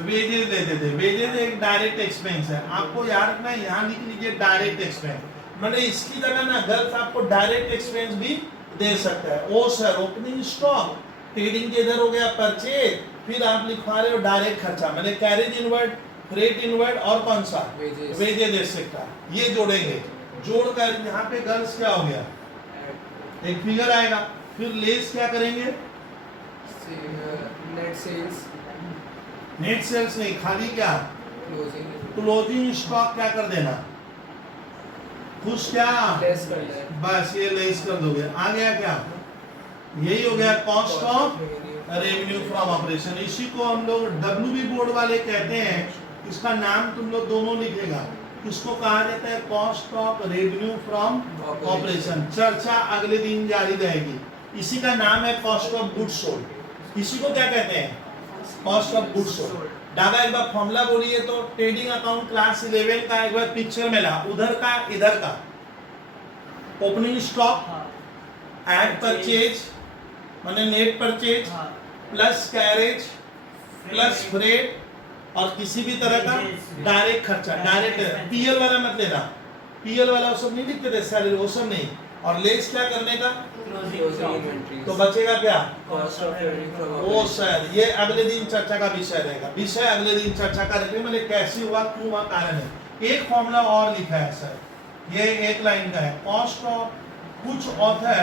वेजेस देते थे। वेजेस एक डायरेक्ट एक्सपेंस है, आपको याद रखना है, यहाँ लिख लीजिए डायरेक्ट एक्सपेंस। मैंने इसकी जगह ना गर्ल्स आपको डायरेक्ट एक्सपेंस भी दे सकता है। ओ सर, ओपनिंग स्टॉक ट्रेडिंग के इधर हो गया परचेज, फिर आप लिखवा रहे हो डायरेक्ट खर्चा, मैंने कैरेज इनवर्ड, फ्रेट इनवर्ड और कौन सा? वेजेस दे सकता, ये जोड़ेंगे। जोड़कर यहाँ पे गर्ल्स क्या हो गया? एक फिगर आएगा। फिर लेस क्या करेंगे? Net sales. नेट सेल्स नहीं, खाली क्या? क्लोजिंग। क्लोजिंग स्टॉक क्या कर देना? कुछ क्या? लेस करना है। बस ये लेस कर दोगे। आ गया क्या? यही हो गया cost of revenue from operation. इसी को हम लोग WB बोर्ड वाले कहते हैं, इसका नाम तुम लोग दोनों लिखेगा। इसको कहा जाता है cost of revenue from operation. चर्चा अगले दिन जारी रहेगी। इसी का नाम है कॉस्ट ऑफ गुड्स सोल्ड। इसी को क्या कहते हैं? Cost of goods sold. Daga एक बार फॉर्मूला बोलिए तो। ट्रेडिंग अकाउंट क्लास 11 का एक बार पिक्चर में ला, उधर का इधर का। ओपनिंग स्टॉक एड परचेज माने net purchase plus carriage plus freight और किसी भी तरह का डायरेक्ट खर्चा। डायरेक्ट पीएल वाला मत लेना, पीएल वाला वो सब नहीं लिखते थे, सैलरी वो सब नहीं। और लेस क्या करने का? तो बचेगा क्या? ओ सर, ये अगले दिन चर्चा का विषय रहेगा। विषय अगले दिन चर्चा का रखेंगे, मैंने कैसे हुआ, क्यों हुआ, कारण है। एक फॉर्मूला और लिखा है सर, ये एक लाइन का है। कॉस्ट ऑफ, कुछ ऑथर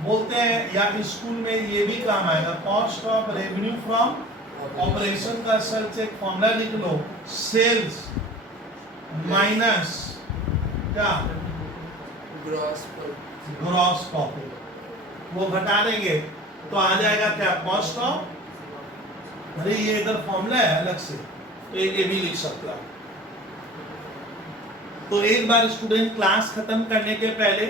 बोलते हैं या स्कूल में ये भी काम आएगा, cost of revenue from operation का सर एक फॉर्मूला लिख लो, सेल्स माइनस क्या? Gross profit. वो घटा देंगे तो आ जाएगा क्या? Cost of. अरे ये इधर फॉर्मूला है अलग से, तो ये भी लिख सकता है। तो एक बार स्टूडेंट क्लास खत्म करने के पहले,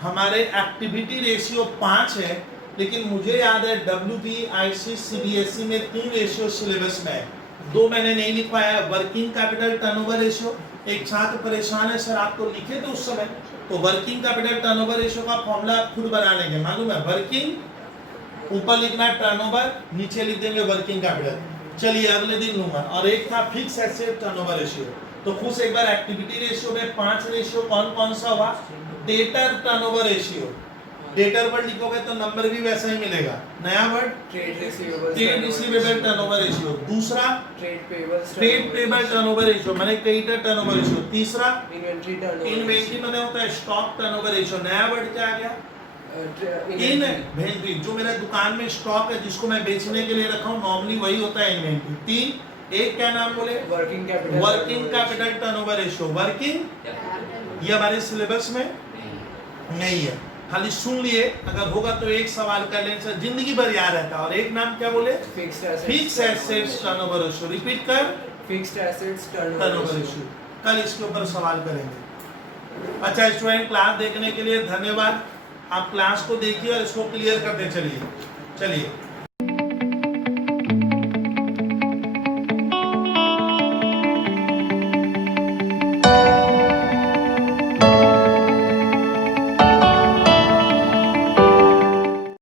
हमारे एक्टिविटी रेशियो 5 है, लेकिन मुझे याद है WB, IC, CBSE में 3 रेशियो सिलेबस में है, 2 मैंने नहीं लिख पाया। वर्किंग कैपिटल टर्नओवर रेशियो, एक छात्र परेशान है सर आप तो लिखे थे उस समय, तो वर्किंग कैपिटल टर्नओवर रेशियो का फॉर्मूला खुद बना लेंगे, मालूम है? वर्किंग ऊपर लिखना है टर्नओवर, नीचे लिख देंगे वर्किंग कैपिटल। चलिए अगले दिन लूंगा। और एक था फिक्स एसेट टर्नओवर रेशियो। तो खुद एक बार एक्टिविटी रेशियो में 5 रेशियो कौन कौन सा होगा? Debtor turnover ratio, debtor word लिखोगे तो नंबर भी वैसा ही मिलेगा। नया word trade receivable turnover ratio. दूसरा ट्रेड पेबल टर्नओवर रेशियो माने क्रेडिटर टर्नओवर रेशियो। तीसरा इन्वेंटरी माने होता है स्टॉक टर्नओवर रेशियो। नया वर्ड क्या आ गया? इन्वेंटरी, जो मेरा दुकान में स्टॉक है जिसको मैं बेचने के लिए रखा हूं, नॉर्मली वही होता है इन्वेंटरी। 3, एक क्या नाम बोले? Working capital turnover ratio. Working ये हमारे सिलेबस में नहीं है, खाली सुन लिए, अगर होगा तो एक सवाल कर लें सर, जिंदगी भर याद रहता। और एक नाम क्या बोले? Fixed assets turnover ratio. Repeat कर, फिक्स्ड एसेट्स टर्नओवर रेशियो। कल इसके ऊपर सवाल करेंगे। अच्छा स्टूडेंट, क्लास देखने के लिए धन्यवाद। आप क्लास को देखिए और इसको क्लियर करते चलिए।